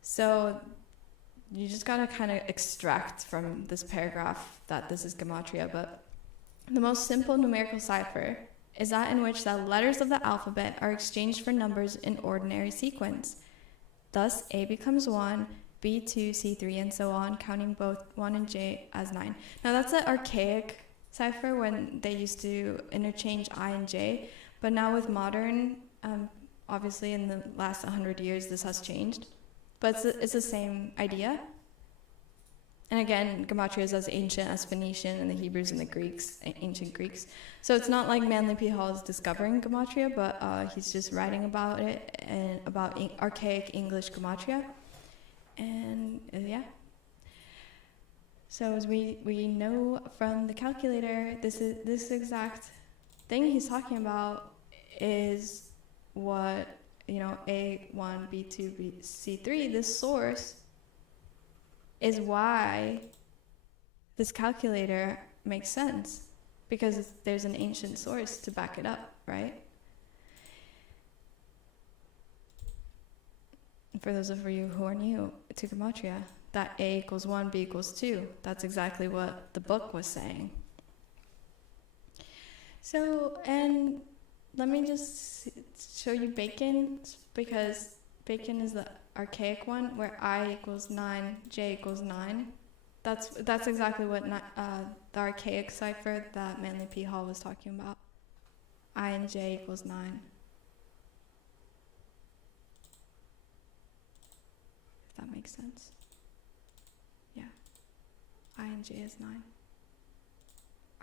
So you just gotta kind of extract from this paragraph that this is Gematria, but the most simple numerical cipher is that in which the letters of the alphabet are exchanged for numbers in ordinary sequence. Thus, A becomes 1, B 2, C 3, and so on, counting both 1 and J as 9. Now that's an archaic cipher when they used to interchange I and J, but now with modern, obviously in the last 100 years this has changed. But it's the same idea. And again, Gematria is as ancient as Phoenician and the Hebrews and the Greeks, ancient Greeks. So it's not like Manly P. Hall is discovering Gematria, but he's just writing about it and about archaic English Gematria. And yeah. So as we know from the calculator, this exact thing he's talking about is what, A1, B2, C3, this source is why this calculator makes sense, because there's an ancient source to back it up, right? And for those of you who are new to Gematria, that A equals 1, B equals 2, that's exactly what the book was saying. So, and let me just show you Bacon, because Bacon is the archaic one, where I equals 9, J equals 9. That's exactly what the archaic cipher that Manly P. Hall was talking about. I and J equals 9. If that makes sense. Yeah. I and J is 9.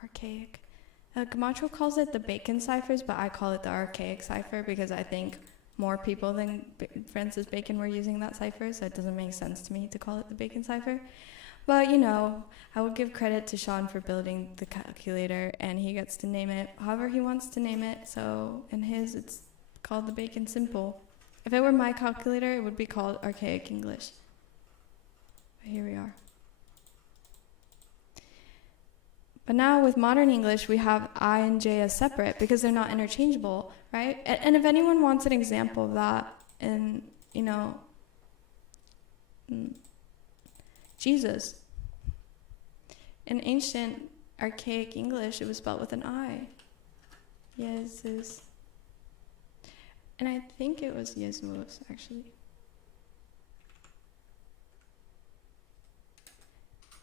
Archaic. Gematro calls it the Bacon ciphers, but I call it the archaic cipher because I think more people than Francis Bacon were using that cipher, so it doesn't make sense to me to call it the Bacon cipher. But, I would give credit to Sean for building the calculator, and he gets to name it however he wants to name it. So in his, it's called the Bacon Simple. If it were my calculator, it would be called Archaic English. But here we are. But now with modern English, we have I and J as separate because they're not interchangeable, right? And if anyone wants an example of that in, Jesus. In ancient archaic English, it was spelled with an I. Jesus. And I think it was Yesmos, actually.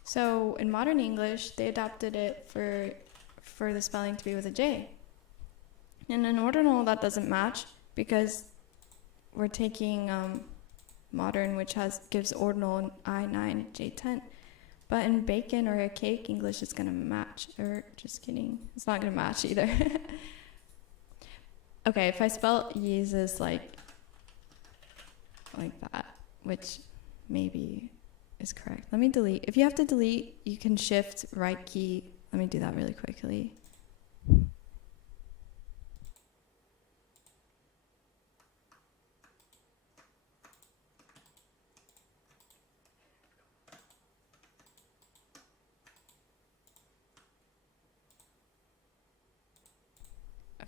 So in modern English, they adapted it for the spelling to be with a J. And in ordinal, that doesn't match because we're taking modern, which gives ordinal I9, J10. But in Bacon or archaic English, it's gonna match. Or just kidding, it's not gonna match either. Okay, if I spell Jesus like that, which maybe is correct. Let me delete. If you have to delete, you can shift right key. Let me do that really quickly.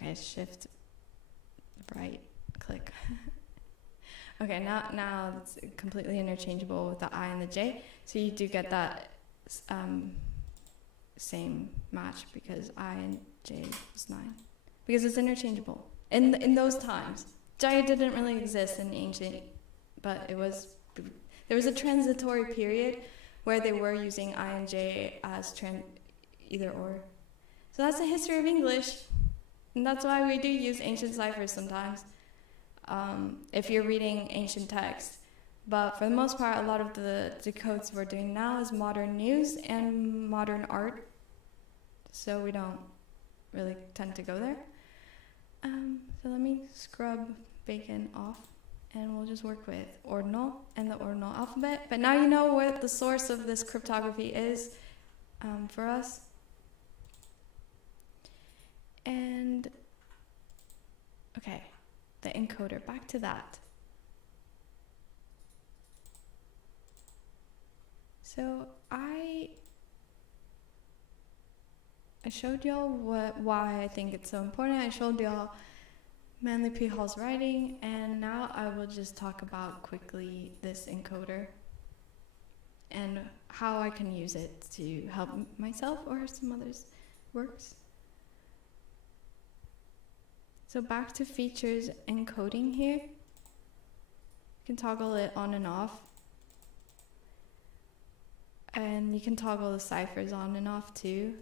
Okay, shift right click. Okay, now it's completely interchangeable with the I and the J. So you do get that same match because I and J is 9. Because it's interchangeable. In those times, J didn't really exist in ancient, but there was a transitory period where they were using I and J as either or. So that's the history of English. And that's why we do use ancient ciphers sometimes, if you're reading ancient text. But for the most part, a lot of the codes we're doing now is modern news and modern art. So we don't really tend to go there. So let me scrub bacon off, and we'll just work with ordinal and the ordinal alphabet. But now you know what the source of this cryptography is for us. And, okay, the encoder, back to that. So I showed y'all why I think it's so important. I showed y'all Manly P. Hall's writing, and now I will just talk about quickly this encoder and how I can use it to help myself or some others' works. So back to features encoding here. You can toggle it on and off. And you can toggle the ciphers on and off too,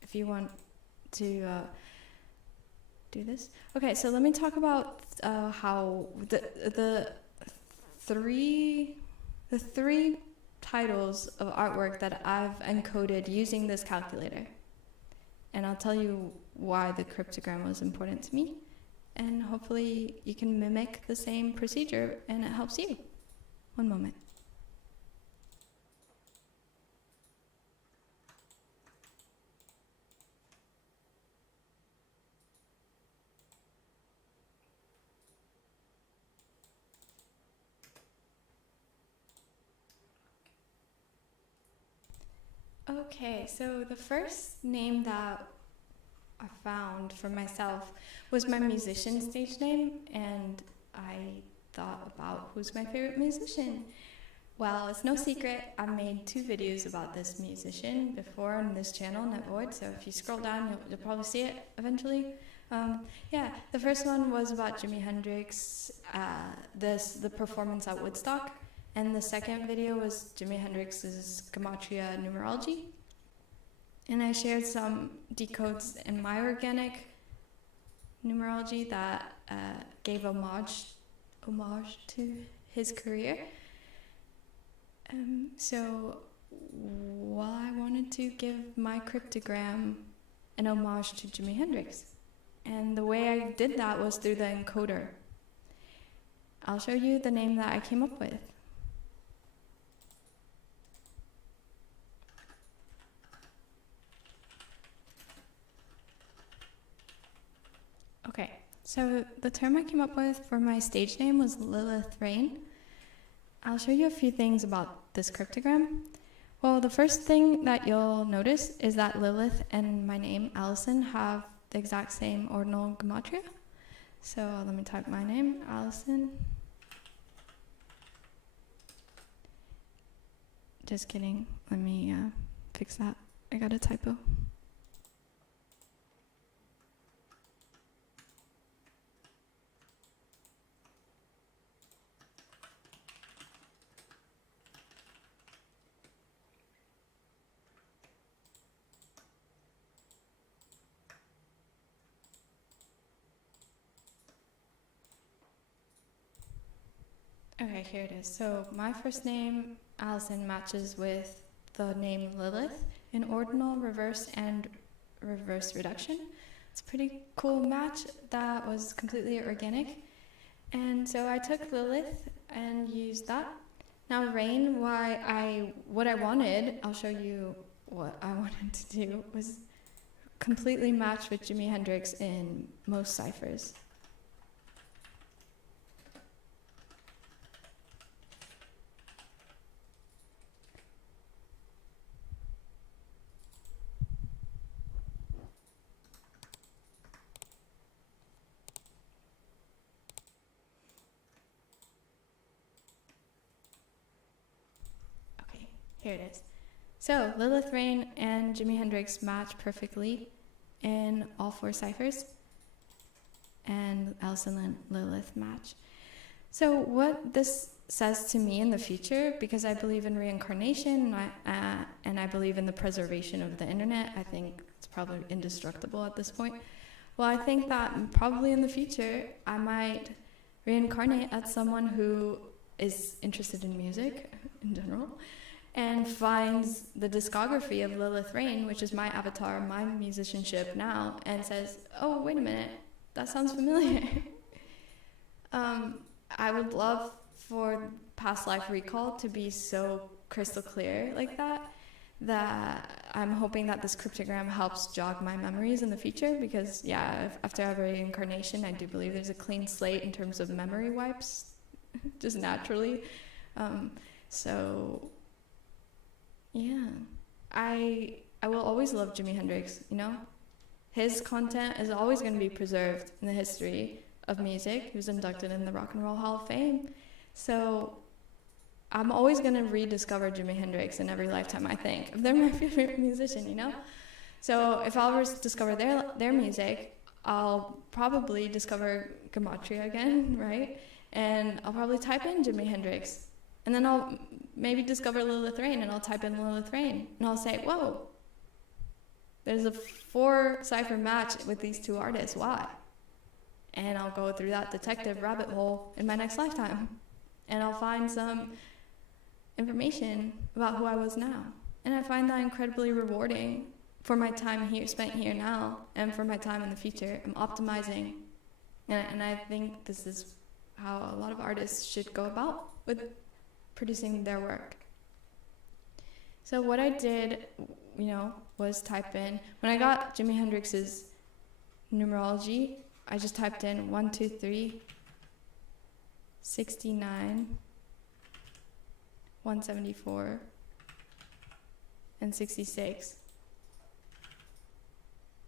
if you want to do this. Okay, so let me talk about how the three titles of artwork that I've encoded using this calculator. And I'll tell you why the cryptogram was important to me. And hopefully you can mimic the same procedure and it helps you. One moment. Okay, so the first name that I found for myself was my musician stage name, and I thought about who's my favorite musician. Well, it's no secret, I've made 2 videos about this musician before on this channel, NetVoid, so if you scroll down, you'll probably see it eventually. Yeah, the first one was about Jimi Hendrix, the performance at Woodstock, and the second video was Jimi Hendrix's Gematria numerology. And I shared some decodes in my organic numerology that gave homage to his career. So while I wanted to give my cryptogram an homage to Jimi Hendrix. And the way I did that was through the encoder. I'll show you the name that I came up with. Okay, so the term I came up with for my stage name was 𝓖𝓮𝓯. I'll show you a few things about this cryptogram. Well, the first thing that you'll notice is that Lilith and my name, Alison, have the exact same ordinal Gematria. So let me type my name, Alison. Just kidding, let me fix that. I got a typo. Okay, here it is. So my first name, Alison, matches with the name Lilith in ordinal, reverse, and reverse reduction. It's a pretty cool match that was completely organic. And so I took Lilith and used that. Now rain, what I wanted, I'll show you what I wanted to do, was completely match with Jimi Hendrix in most ciphers. Here it is. So 𝓤𝓪𝓮 and Jimi Hendrix match perfectly in all 4 ciphers, and Alison and Lilith match. So what this says to me in the future, because I believe in reincarnation and I believe in the preservation of the internet, I think it's probably indestructible at this point. Well, I think that probably in the future I might reincarnate as someone who is interested in music in general and finds the discography of 𝓤𝓪𝓮, which is my avatar, my musicianship now, and says, oh, wait a minute, that sounds familiar. I would love for past life recall to be so crystal clear like that I'm hoping that this cryptogram helps jog my memories in the future, because yeah, after every reincarnation I do believe there's a clean slate in terms of memory wipes just naturally. So yeah, I will always love Jimi Hendrix, you know? His content is always going to be preserved in the history of music. He was inducted in the Rock and Roll Hall of Fame. So I'm always going to rediscover Jimi Hendrix in every lifetime, I think. They're my favorite musician, you know? So if I'll discover their music, I'll probably discover Gematria again, right? And I'll probably type in Jimi Hendrix. And then I'll maybe discover 𝓤𝓪𝓮, and I'll type in 𝓤𝓪𝓮. And I'll say, whoa, there's a 4 cipher match with these 2 artists. Why? And I'll go through that detective rabbit hole in my next lifetime. And I'll find some information about who I was now. And I find that incredibly rewarding for my time here, spent here now, and for my time in the future. I'm optimizing. And I think this is how a lot of artists should go about with producing their work. So what I did, you know, was type in, when I got Jimi Hendrix's numerology, I just typed in 1, 2, 3, 69, 174, and 66.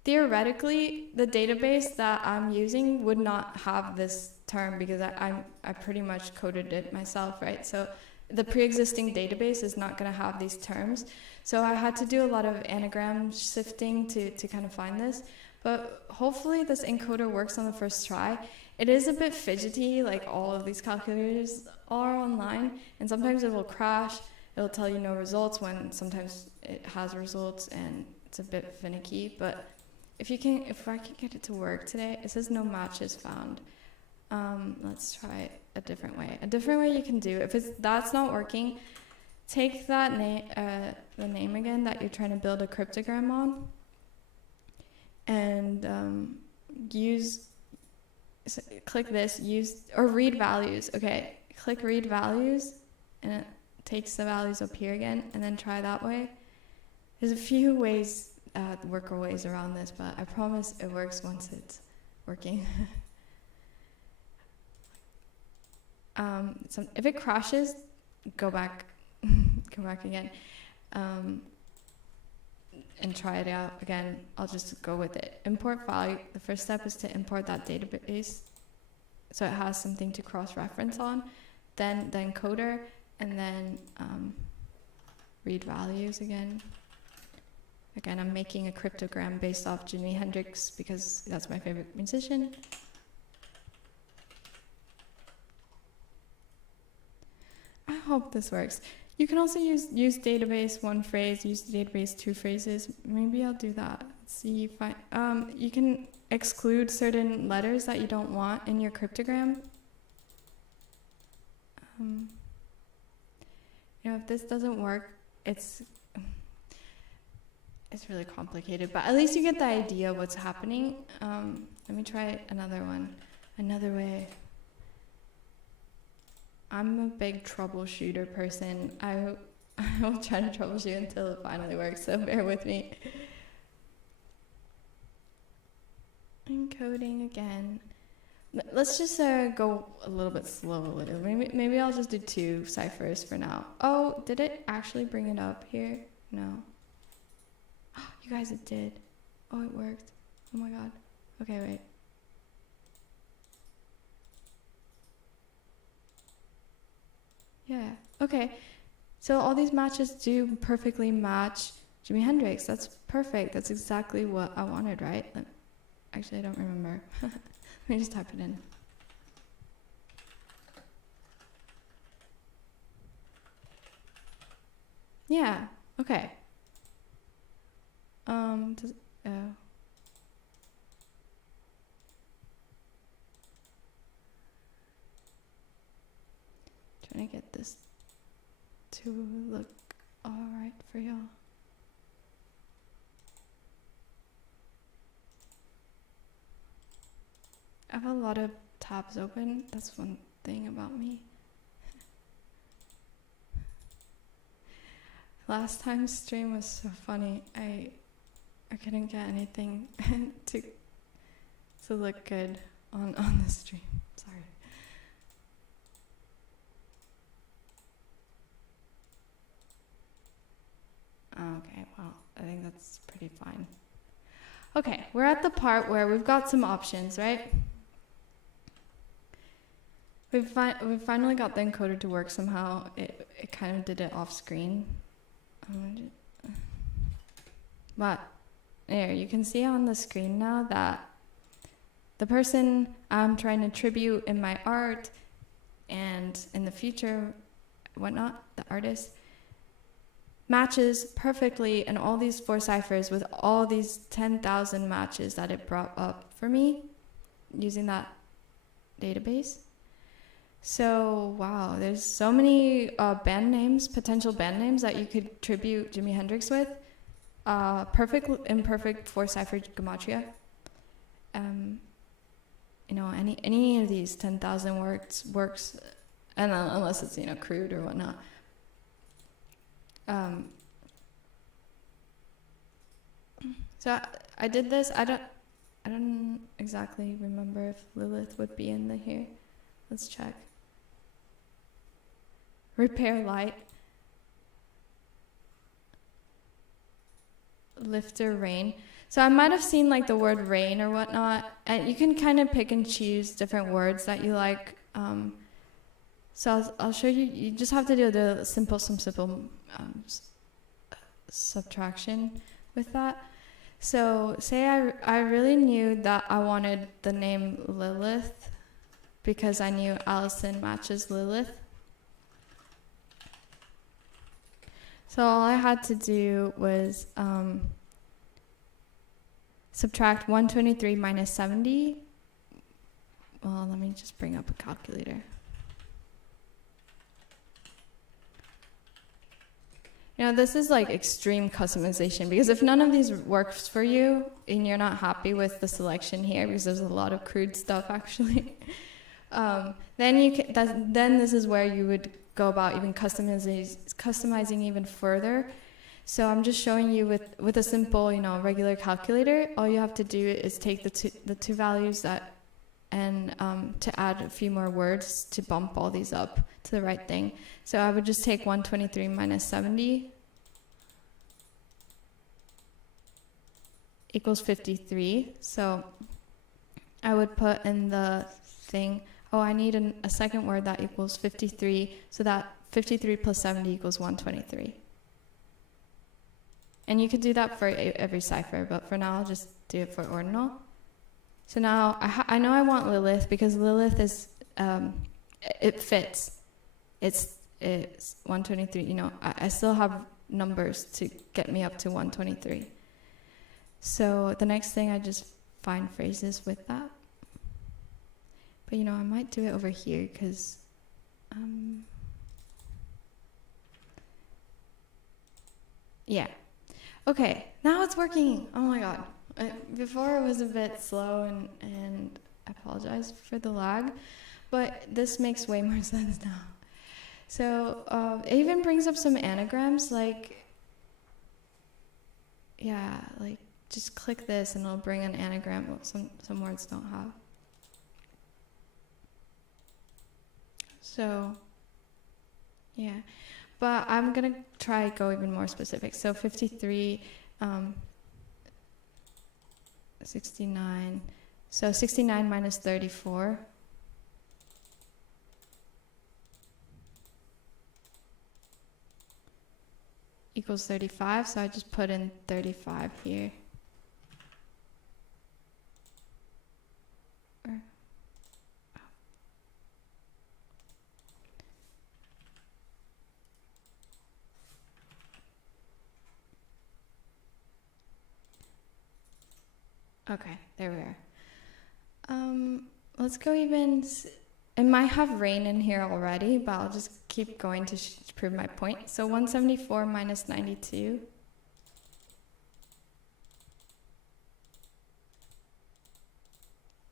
Theoretically, the database that I'm using would not have this term because I pretty much coded it myself, right? So the pre-existing database is not going to have these terms. So I had to do a lot of anagram sifting to kind of find this. But hopefully this encoder works on the first try. It is a bit fidgety, like all of these calculators are online, and sometimes it will crash. It'll tell you no results when sometimes it has results, and it's a bit finicky. But if I can get it to work today, it says no matches found. Let's try it a different way. A different way you can do it. If that's not working, take that the name again that you're trying to build a cryptogram on, and click this, use or read values. Okay, click read values, and it takes the values up here again, and then try that way. There's a few ways, workaways around this, but I promise it works once it's working. So if it crashes, go back again, and try it out again. I'll just go with it. Import file. The first step is to import that database, so it has something to cross-reference on. Then the encoder, and then read values again. Again, I'm making a cryptogram based off Jimi Hendrix because that's my favorite musician. I hope this works. You can also use database 1 phrase, use database 2 phrases. Maybe I'll do that. See if you can exclude certain letters that you don't want in your cryptogram. You know, if this doesn't work, it's really complicated, but at least you get the idea of what's happening. Let me try another one, another way. I'm a big troubleshooter person. I will try to troubleshoot until it finally works, so bear with me. Encoding again. Let's just go a little bit slower. Maybe I'll just do 2 ciphers for now. Oh, did it actually bring it up here? No. You guys, it did. Oh, it worked. Oh my god. Okay, wait. Yeah, okay. So all these matches do perfectly match Jimi Hendrix. That's perfect. That's exactly what I wanted, right? Actually, I don't remember. Let me just type it in. Yeah, okay. Oh. Trying to get this to look alright for y'all. I have a lot of tabs open. That's one thing about me. Last time's stream was so funny. I couldn't get anything to look good on the stream. Sorry. Okay, well, I think that's pretty fine. Okay, we're at the part where we've got some options, right? We've finally got the encoder to work somehow. It kind of did it off screen. But there, you can see on the screen now that the person I'm trying to tribute in my art and in the future, whatnot, the artist, matches perfectly in all these 4 ciphers with all these 10,000 matches that it brought up for me using that database. So, wow, there's so many band names, potential band names that you could tribute Jimi Hendrix with. Perfect, imperfect 4-cipher Gematria. You know, any of these 10,000 works, and unless it's, you know, crude or whatnot. So I did this. I don't exactly remember if Lilith would be in here. Let's check. Repair light. Lifter rain. So I might have seen like the word rain or whatnot, and you can kind of pick and choose different words that you like. So I'll show you. You just have to do some simple subtraction with that. So say I really knew that I wanted the name Lilith because I knew Alison matches Lilith. So all I had to do was subtract 123 minus 70. Well, let me just bring up a calculator. You know, this is like extreme customization, because if none of these works for you and you're not happy with the selection here, because there's a lot of crude stuff actually, then this is where you would go about even customizing even further. So I'm just showing you with a simple, you know, regular calculator. All you have to do is take the two values that and to add a few more words to bump all these up to the right thing. So I would just take 123 minus 70 equals 53. So I would put in the thing, oh, I need a second word that equals 53, so that 53 plus 70 equals 123. And you could do that for every cipher, but for now I'll just do it for ordinal. So now I know I want Lilith because Lilith is, it fits. It's 123, you know, I still have numbers to get me up to 123. So the next thing, I just find phrases with that. But you know, I might do it over here because, yeah. Okay, now it's working. Oh my God. Before it was a bit slow and I apologize for the lag, but this makes way more sense now. So it even brings up some anagrams, like, yeah, like just click this and it'll bring an anagram. Well, some words don't have. So, yeah, but I'm gonna try go even more specific. So 53, 69, so 69 minus 34. equals 35, so I just put in 35 here. Okay, there we are. Let's go even, it might have rain in here already, but I'll just keep going to prove my point. So 174 minus 92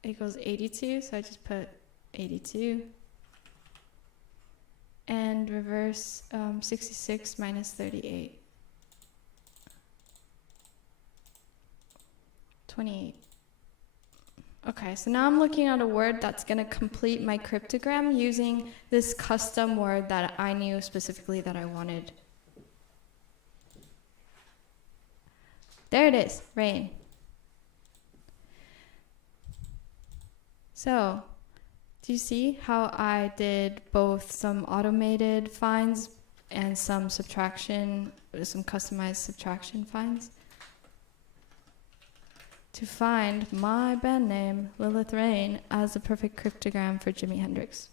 equals 82, so I just put 82. And reverse 66 minus 38. 28. Okay, so now I'm looking at a word that's going to complete my cryptogram using this custom word that I knew specifically that I wanted. There it is, rain. So, do you see how I did both some automated finds and some subtraction, some customized subtraction finds? To find my band name, 𝓤𝓪𝓬𝓮, as the perfect cryptogram for Jimi Hendrix.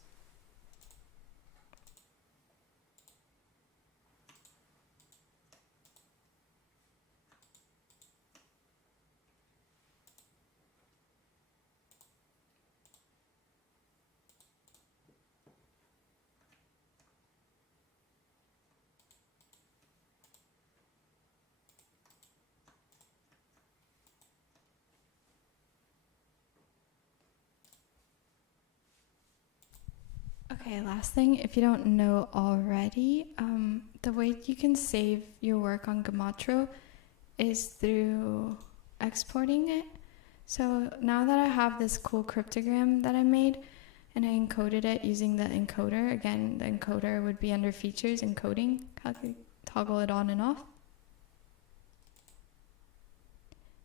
Okay, last thing, if you don't know already, the way you can save your work on Gematro is through exporting it. So now that I have this cool cryptogram that I made and I encoded it using the encoder, again, the encoder would be under features, encoding, toggle it on and off.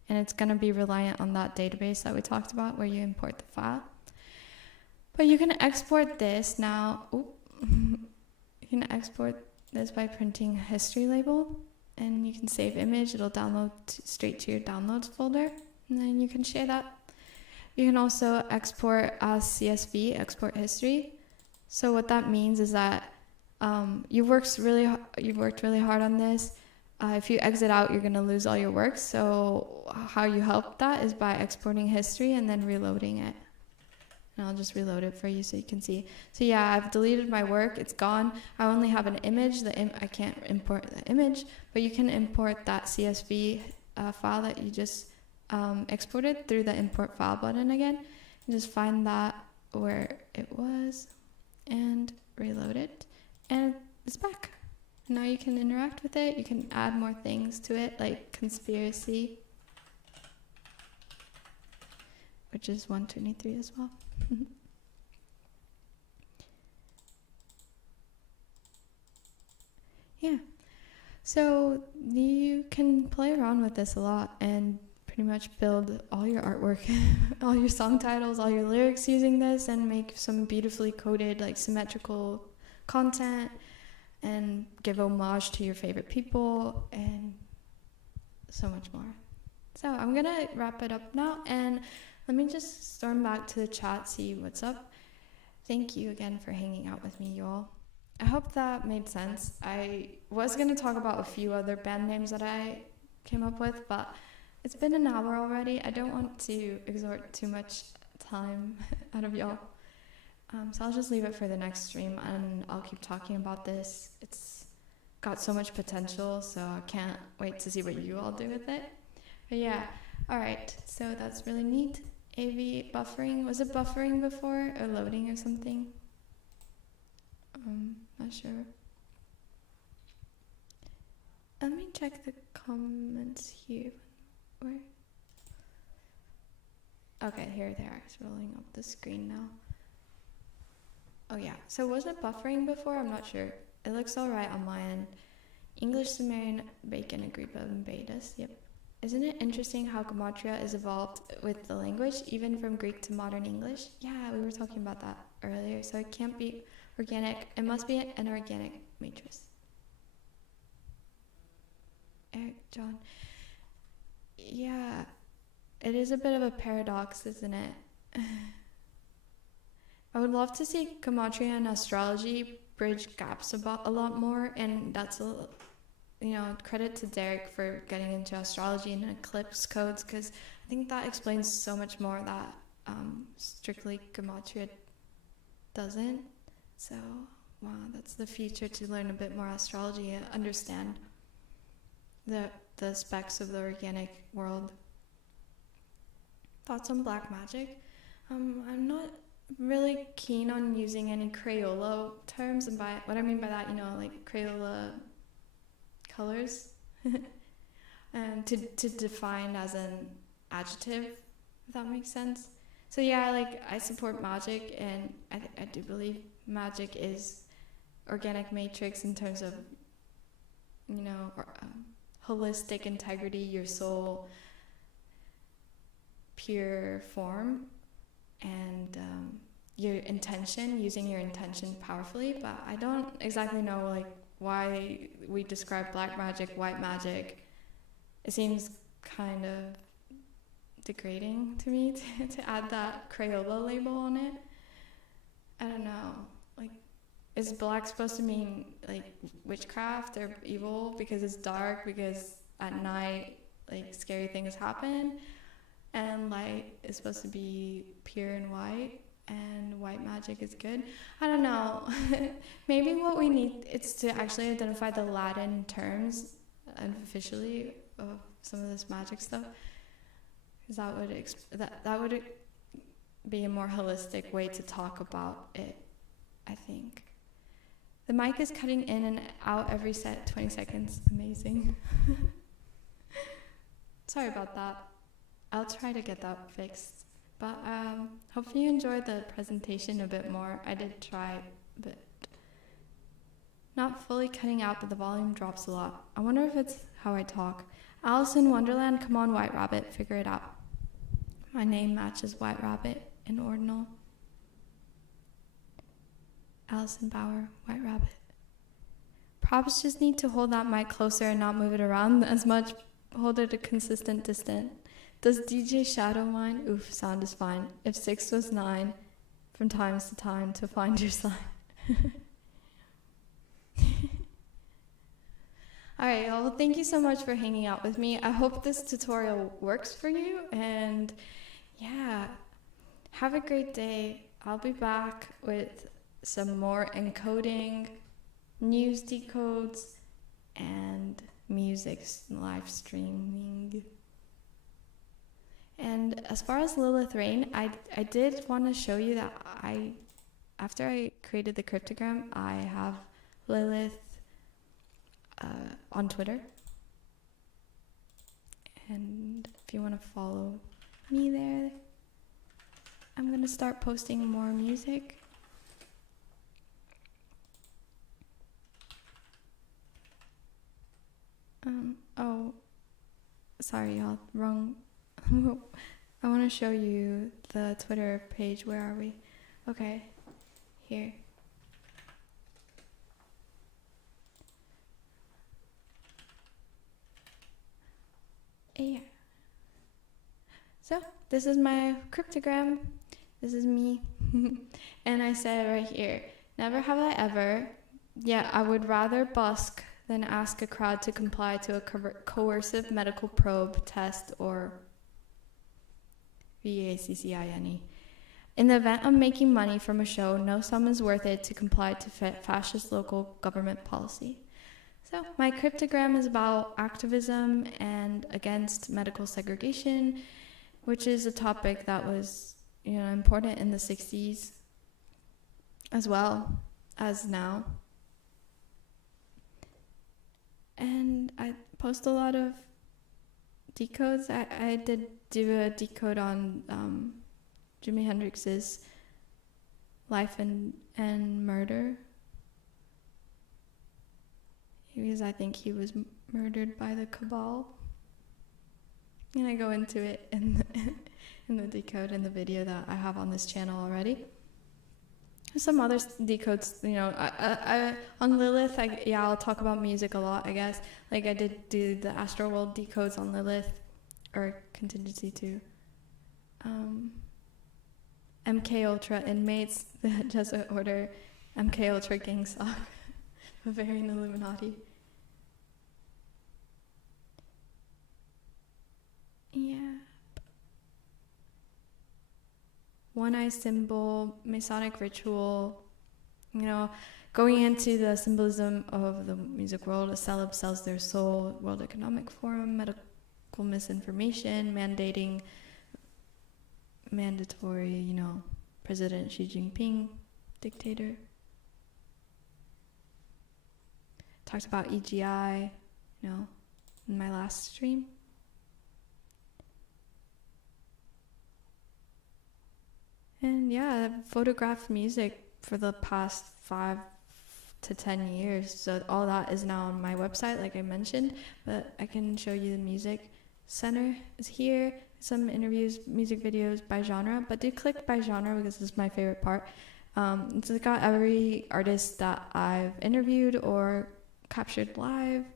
And it's going to be reliant on that database that we talked about where you import the file. But you can export this now. You can export this by printing a history label, and you can save image. It'll download straight to your downloads folder, and then you can share that. You can also export as CSV, export history. So what that means is that you've worked really hard on this. If you exit out, you're going to lose all your work. So how you help that is by exporting history and then reloading it. And I'll just reload it for you so you can see. So yeah, I've deleted my work. It's gone. I only have an image. I can't import the image, but you can import that CSV file that you just exported through the import file button again. And just find that where it was and reload it. And it's back. Now you can interact with it. You can add more things to it, like conspiracy, which is 123 as well. Yeah, so you can play around with this a lot and pretty much build all your artwork, all your song titles, all your lyrics using this, and make some beautifully coded, like, symmetrical content and give homage to your favorite people and so much more. So I'm gonna wrap it up now, and let me just storm back to the chat, see what's up. Thank you again for hanging out with me, you all. I hope that made sense. I was going to talk about a few other band names that I came up with, but it's been an hour already. I don't want to exert too much time out of y'all. So I'll just leave it for the next stream, and I'll keep talking about this. It's got so much potential, so I can't wait to see what you all do with it. But yeah, all right. So that's really neat. AV buffering. Was it buffering before or loading or something? Not sure. Let me check the comments here. Where? Okay, here they are. It's rolling up the screen now. Oh yeah. So was it buffering before? I'm not sure. It looks alright on my end. English, Sumerian, Bacon, Agrippa, and Betas. Yep. Isn't it interesting how Gematria is evolved with the language, even from Greek to modern English? Yeah, we were talking about that earlier. So it can't be organic. It must be an organic matrix. John. Yeah, it is a bit of a paradox, isn't it? I would love to see Gematria and astrology bridge gaps about a lot more, and that's credit to Derek for getting into astrology and eclipse codes, because I think that explains so much more that strictly Gematria doesn't. So wow, that's the future, to learn a bit more astrology and understand the specs of the organic world. Thoughts on black magic? I'm not really keen on using any Crayola terms, and by what I mean by that, like Crayola colors, and to define as an adjective, if that makes sense. So yeah, like I support magic, and I do believe magic is organic matrix in terms of holistic integrity, your soul, pure form, and your intention, using your intention powerfully. But I don't exactly know like why we describe black magic, white magic. It seems kind of degrading to me to add that Crayola label on it. I don't know. Like, is black supposed to mean like witchcraft or evil because it's dark, because at night like scary things happen? And light is supposed to be pure and white, and white magic is good. I don't know. Maybe what we need is to actually identify the Latin terms officially of some of this magic stuff, because that would be a more holistic way to talk about it, I think. The mic is cutting in and out every 20 seconds. Amazing. Sorry about that. I'll try to get that fixed. But hopefully you enjoyed the presentation a bit more. I did try, but not fully cutting out, but the volume drops a lot. I wonder if it's how I talk. Alice in Wonderland, come on, White Rabbit, figure it out. My name matches White Rabbit in Ordinal. Alison Bauer, White Rabbit. Props just need to hold that mic closer and not move it around as much. Hold it a consistent distance. Does DJ Shadow mind? Oof, sound is fine. If 6 was 9, from times to time to find your sign. Alright, well, thank you so much for hanging out with me. I hope this tutorial works for you, and yeah, have a great day. I'll be back with some more encoding, news decodes, and music live streaming. And as far as 𝓤𝓪, I did want to show you that after I created the cryptogram, I have Lilith on Twitter. And if you want to follow me there, I'm going to start posting more music. Oh, sorry y'all, wrong. I want to show you the Twitter page. Where are we? Okay, here. Yeah. So this is my cryptogram. This is me. And I said right here, never have I ever, I would rather busk than ask a crowd to comply to a coercive medical probe, test, or VACCINE. In the event of making money from a show, no sum is worth it to comply to fascist local government policy. So my cryptogram is about activism and against medical segregation, which is a topic that was important in the 60s as well as now. And I post a lot of decodes. I did do a decode on Jimi Hendrix's life and murder, because I think he was murdered by the cabal. And I go into it in the decode in the video that I have on this channel already. some other decodes, you know, I on Lilith, I'll talk about music a lot, I guess. Like I did do the Astral World decodes on Lilith, or Contingency 2. 𝓮𝓯𝓪𝓽𝓮 inmates, the Jesuit order, 𝓮𝓯𝓮𝓮 𝓔𝓯𝓲𝓼 Illuminati. Yeah. One eye symbol, Masonic ritual, you know, going into the symbolism of the music world. A celeb sells their soul, World Economic Forum, medical misinformation, mandating mandatory, you know, President Xi Jinping, dictator. Talked about EGI, you know, in my last stream. And yeah, I've photographed music for the past 5 to 10 years. So all that is now on my website, like I mentioned, but I can show you the music center is here. Some interviews, music videos by genre, but do click by genre because this is my favorite part. It's got every artist that I've interviewed or captured live.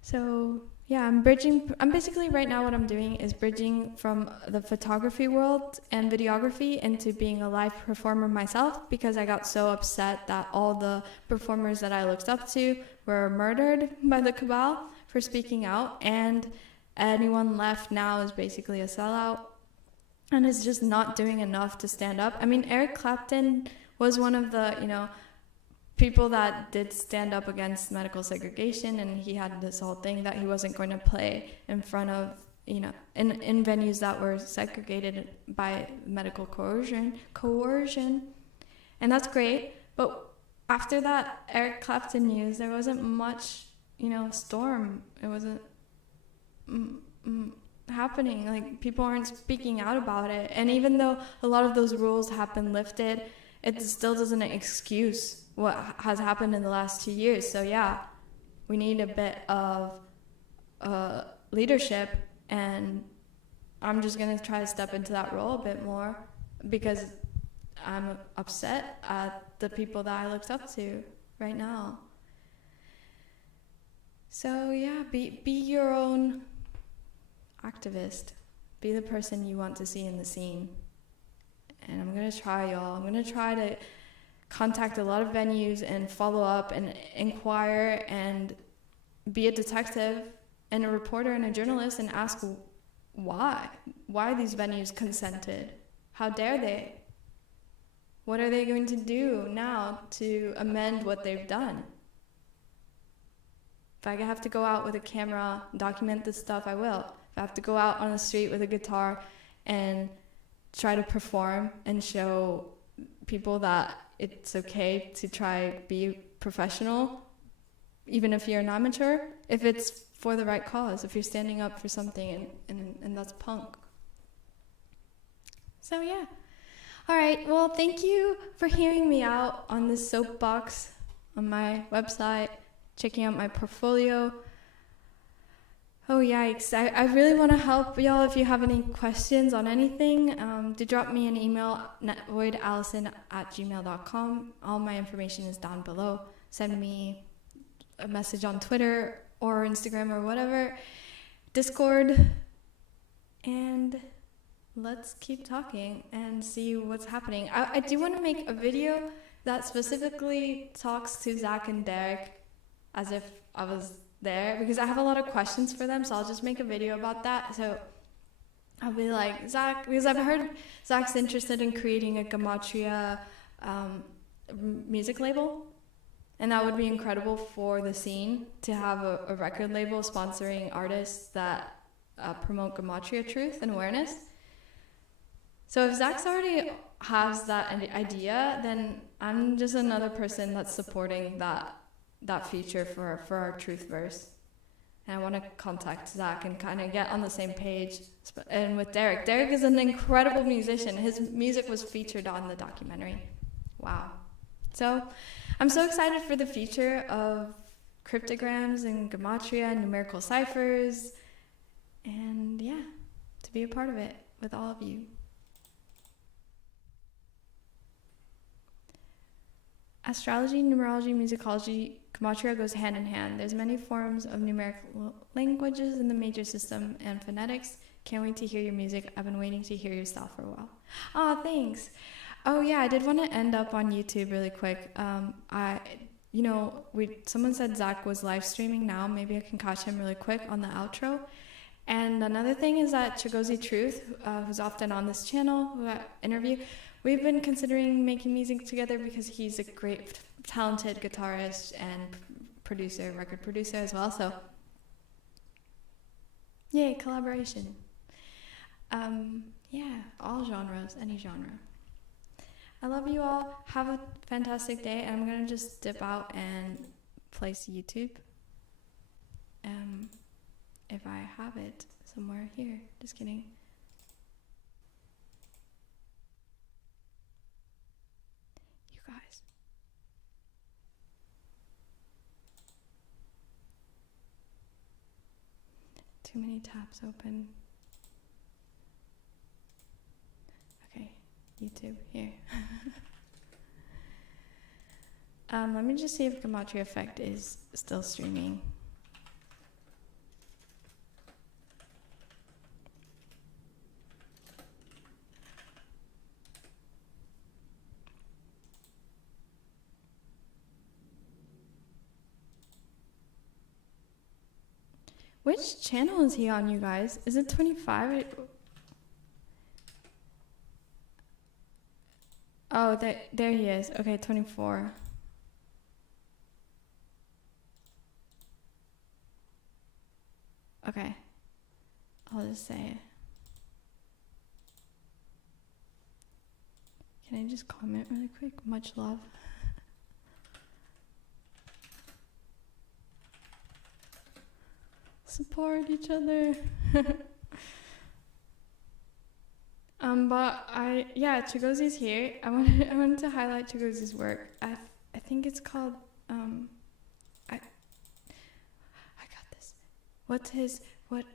So yeah, I'm basically right now what I'm doing is bridging from the photography world and videography into being a live performer myself, because I got so upset that all the performers that I looked up to were murdered by the cabal for speaking out, and anyone left now is basically a sellout and is just not doing enough to stand up. I mean, Eric Clapton was one of the, you know, people that did stand up against medical segregation, and he had this whole thing that he wasn't going to play in front of, you know, in venues that were segregated by medical coercion, and that's great. But after that Eric Clapton news, there wasn't much, you know, storm. It wasn't happening. Like, people aren't speaking out about it, and even though a lot of those rules have been lifted, it still doesn't excuse what has happened in the last 2 years. So yeah, we need a bit of leadership, and I'm just gonna try to step into that role a bit more, because I'm upset at the people that I looked up to right now. So yeah, be your own activist. Be the person you want to see in the scene. And I'm gonna try, y'all. I'm gonna try to contact a lot of venues and follow up and inquire and be a detective and a reporter and a journalist and ask why these venues consented. How dare they? What are they going to do now to amend what they've done? If I have to go out with a camera, document this stuff, I will. If I have to go out on the street with a guitar and try to perform and show people that it's okay to try be professional, even if you're an amateur, if it's for the right cause, if you're standing up for something, and that's punk. So yeah. All right, well, thank you for hearing me out on this soapbox on my website, checking out my portfolio. Oh yikes, I really want to help y'all. If you have any questions on anything, do drop me an email, voidalison@gmail.com. All my information is down below. Send me a message on Twitter or Instagram or whatever, Discord, and let's keep talking and see what's happening. I do want to make a video that specifically talks to Zach and Derek as if I was there, because I have a lot of questions for them, so I'll just make a video about that. So I'll be like, Zach, because I've heard Zach's interested in creating a Gematria music label, and that would be incredible for the scene to have a record label sponsoring artists that promote Gematria truth and awareness. So if Zach's already has that idea, then I'm just another person that's supporting that feature for our Truthverse. And I want to contact Zach and kind of get on the same page. And with Derek. Derek is an incredible musician. His music was featured on the documentary. Wow. So I'm so excited for the future of cryptograms and Gematria and numerical ciphers. And yeah, to be a part of it with all of you. Astrology, numerology, musicology, Gematria goes hand in hand. There's many forms of numerical languages in the major system and phonetics. Can't wait to hear your music. I've been waiting to hear your style for a while. Oh, thanks. Oh yeah, I did want to end up on YouTube really quick. Someone said Zach was live streaming now. Maybe I can catch him really quick on the outro. And another thing is that 𝓬𝓪𝓵, who's often on this channel, who I interview, we've been considering making music together because he's a great, talented guitarist and producer, record producer as well. So, yay, collaboration. Yeah, all genres, any genre. I love you all. Have a fantastic day. And I'm going to just dip out and place YouTube. If I have it somewhere here. Just kidding. You guys. Too many tabs open. Okay, YouTube here. Let me just see if Gematria Effect is still streaming. Which channel is he on, you guys? Is it 25? Oh, there he is. Okay, 24. Okay. I'll just say it. Can I just comment really quick? Much love. Support each other. 𝓬𝓪𝓵𝓬𝓪𝓬𝓬's here. I wanted to highlight 𝓬𝓪𝓵's work. I think it's called I got this. What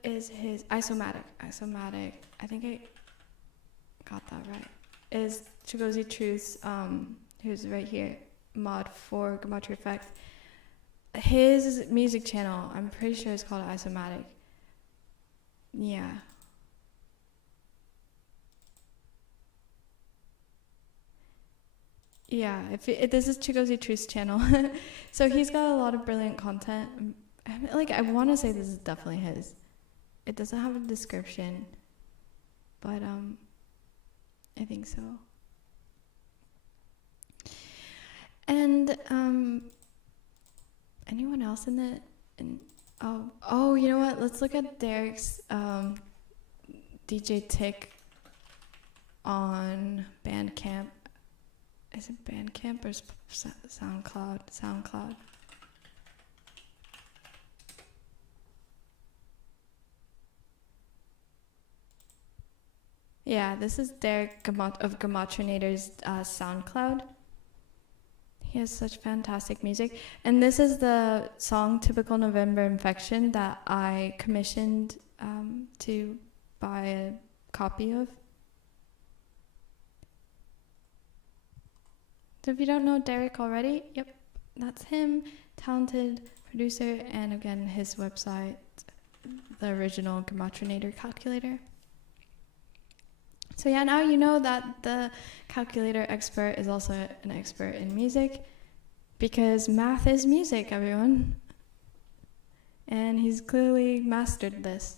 is his 𝓖𝓮𝓶𝓪𝓽𝓻? I think I got that right. Is 𝓬𝓪𝓵's who's right here, mod for Gematria Effect. His music channel, I'm pretty sure it's called 𝓖𝓮𝓶𝓪𝓽𝓻. Yeah. Yeah, this is 𝓬𝓪𝓵's channel. So he's got a lot of brilliant content. I want to say this is definitely his. It doesn't have a description, but I think so. And anyone else in the you know what? Let's look at Derek's DJ Tick on Bandcamp. Is it Bandcamp or SoundCloud? Yeah, this is Derek of Gematrinator's SoundCloud. He has such fantastic music. And this is the song 𝓫𝓮𝓵 that I commissioned to buy a copy of. So if you don't know Derek already, yep, that's him. Talented producer, and again, his website, the original Gematrinator calculator. So yeah, now you know that the calculator expert is also an expert in music, because math is music, everyone. And he's clearly mastered this.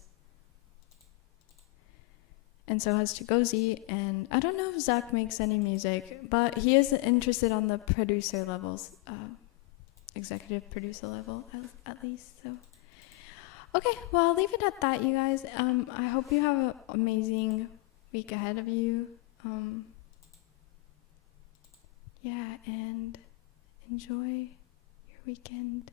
And so has 𝓬𝓪𝓵, and I don't know if Zach makes any music, but he is interested on the producer levels, executive producer level at least. So, okay, well, I'll leave it at that, you guys. I hope you have an amazing week ahead of you. Yeah, and enjoy your weekend.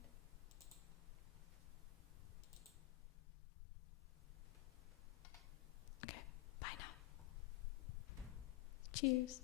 Okay, bye now. Cheers.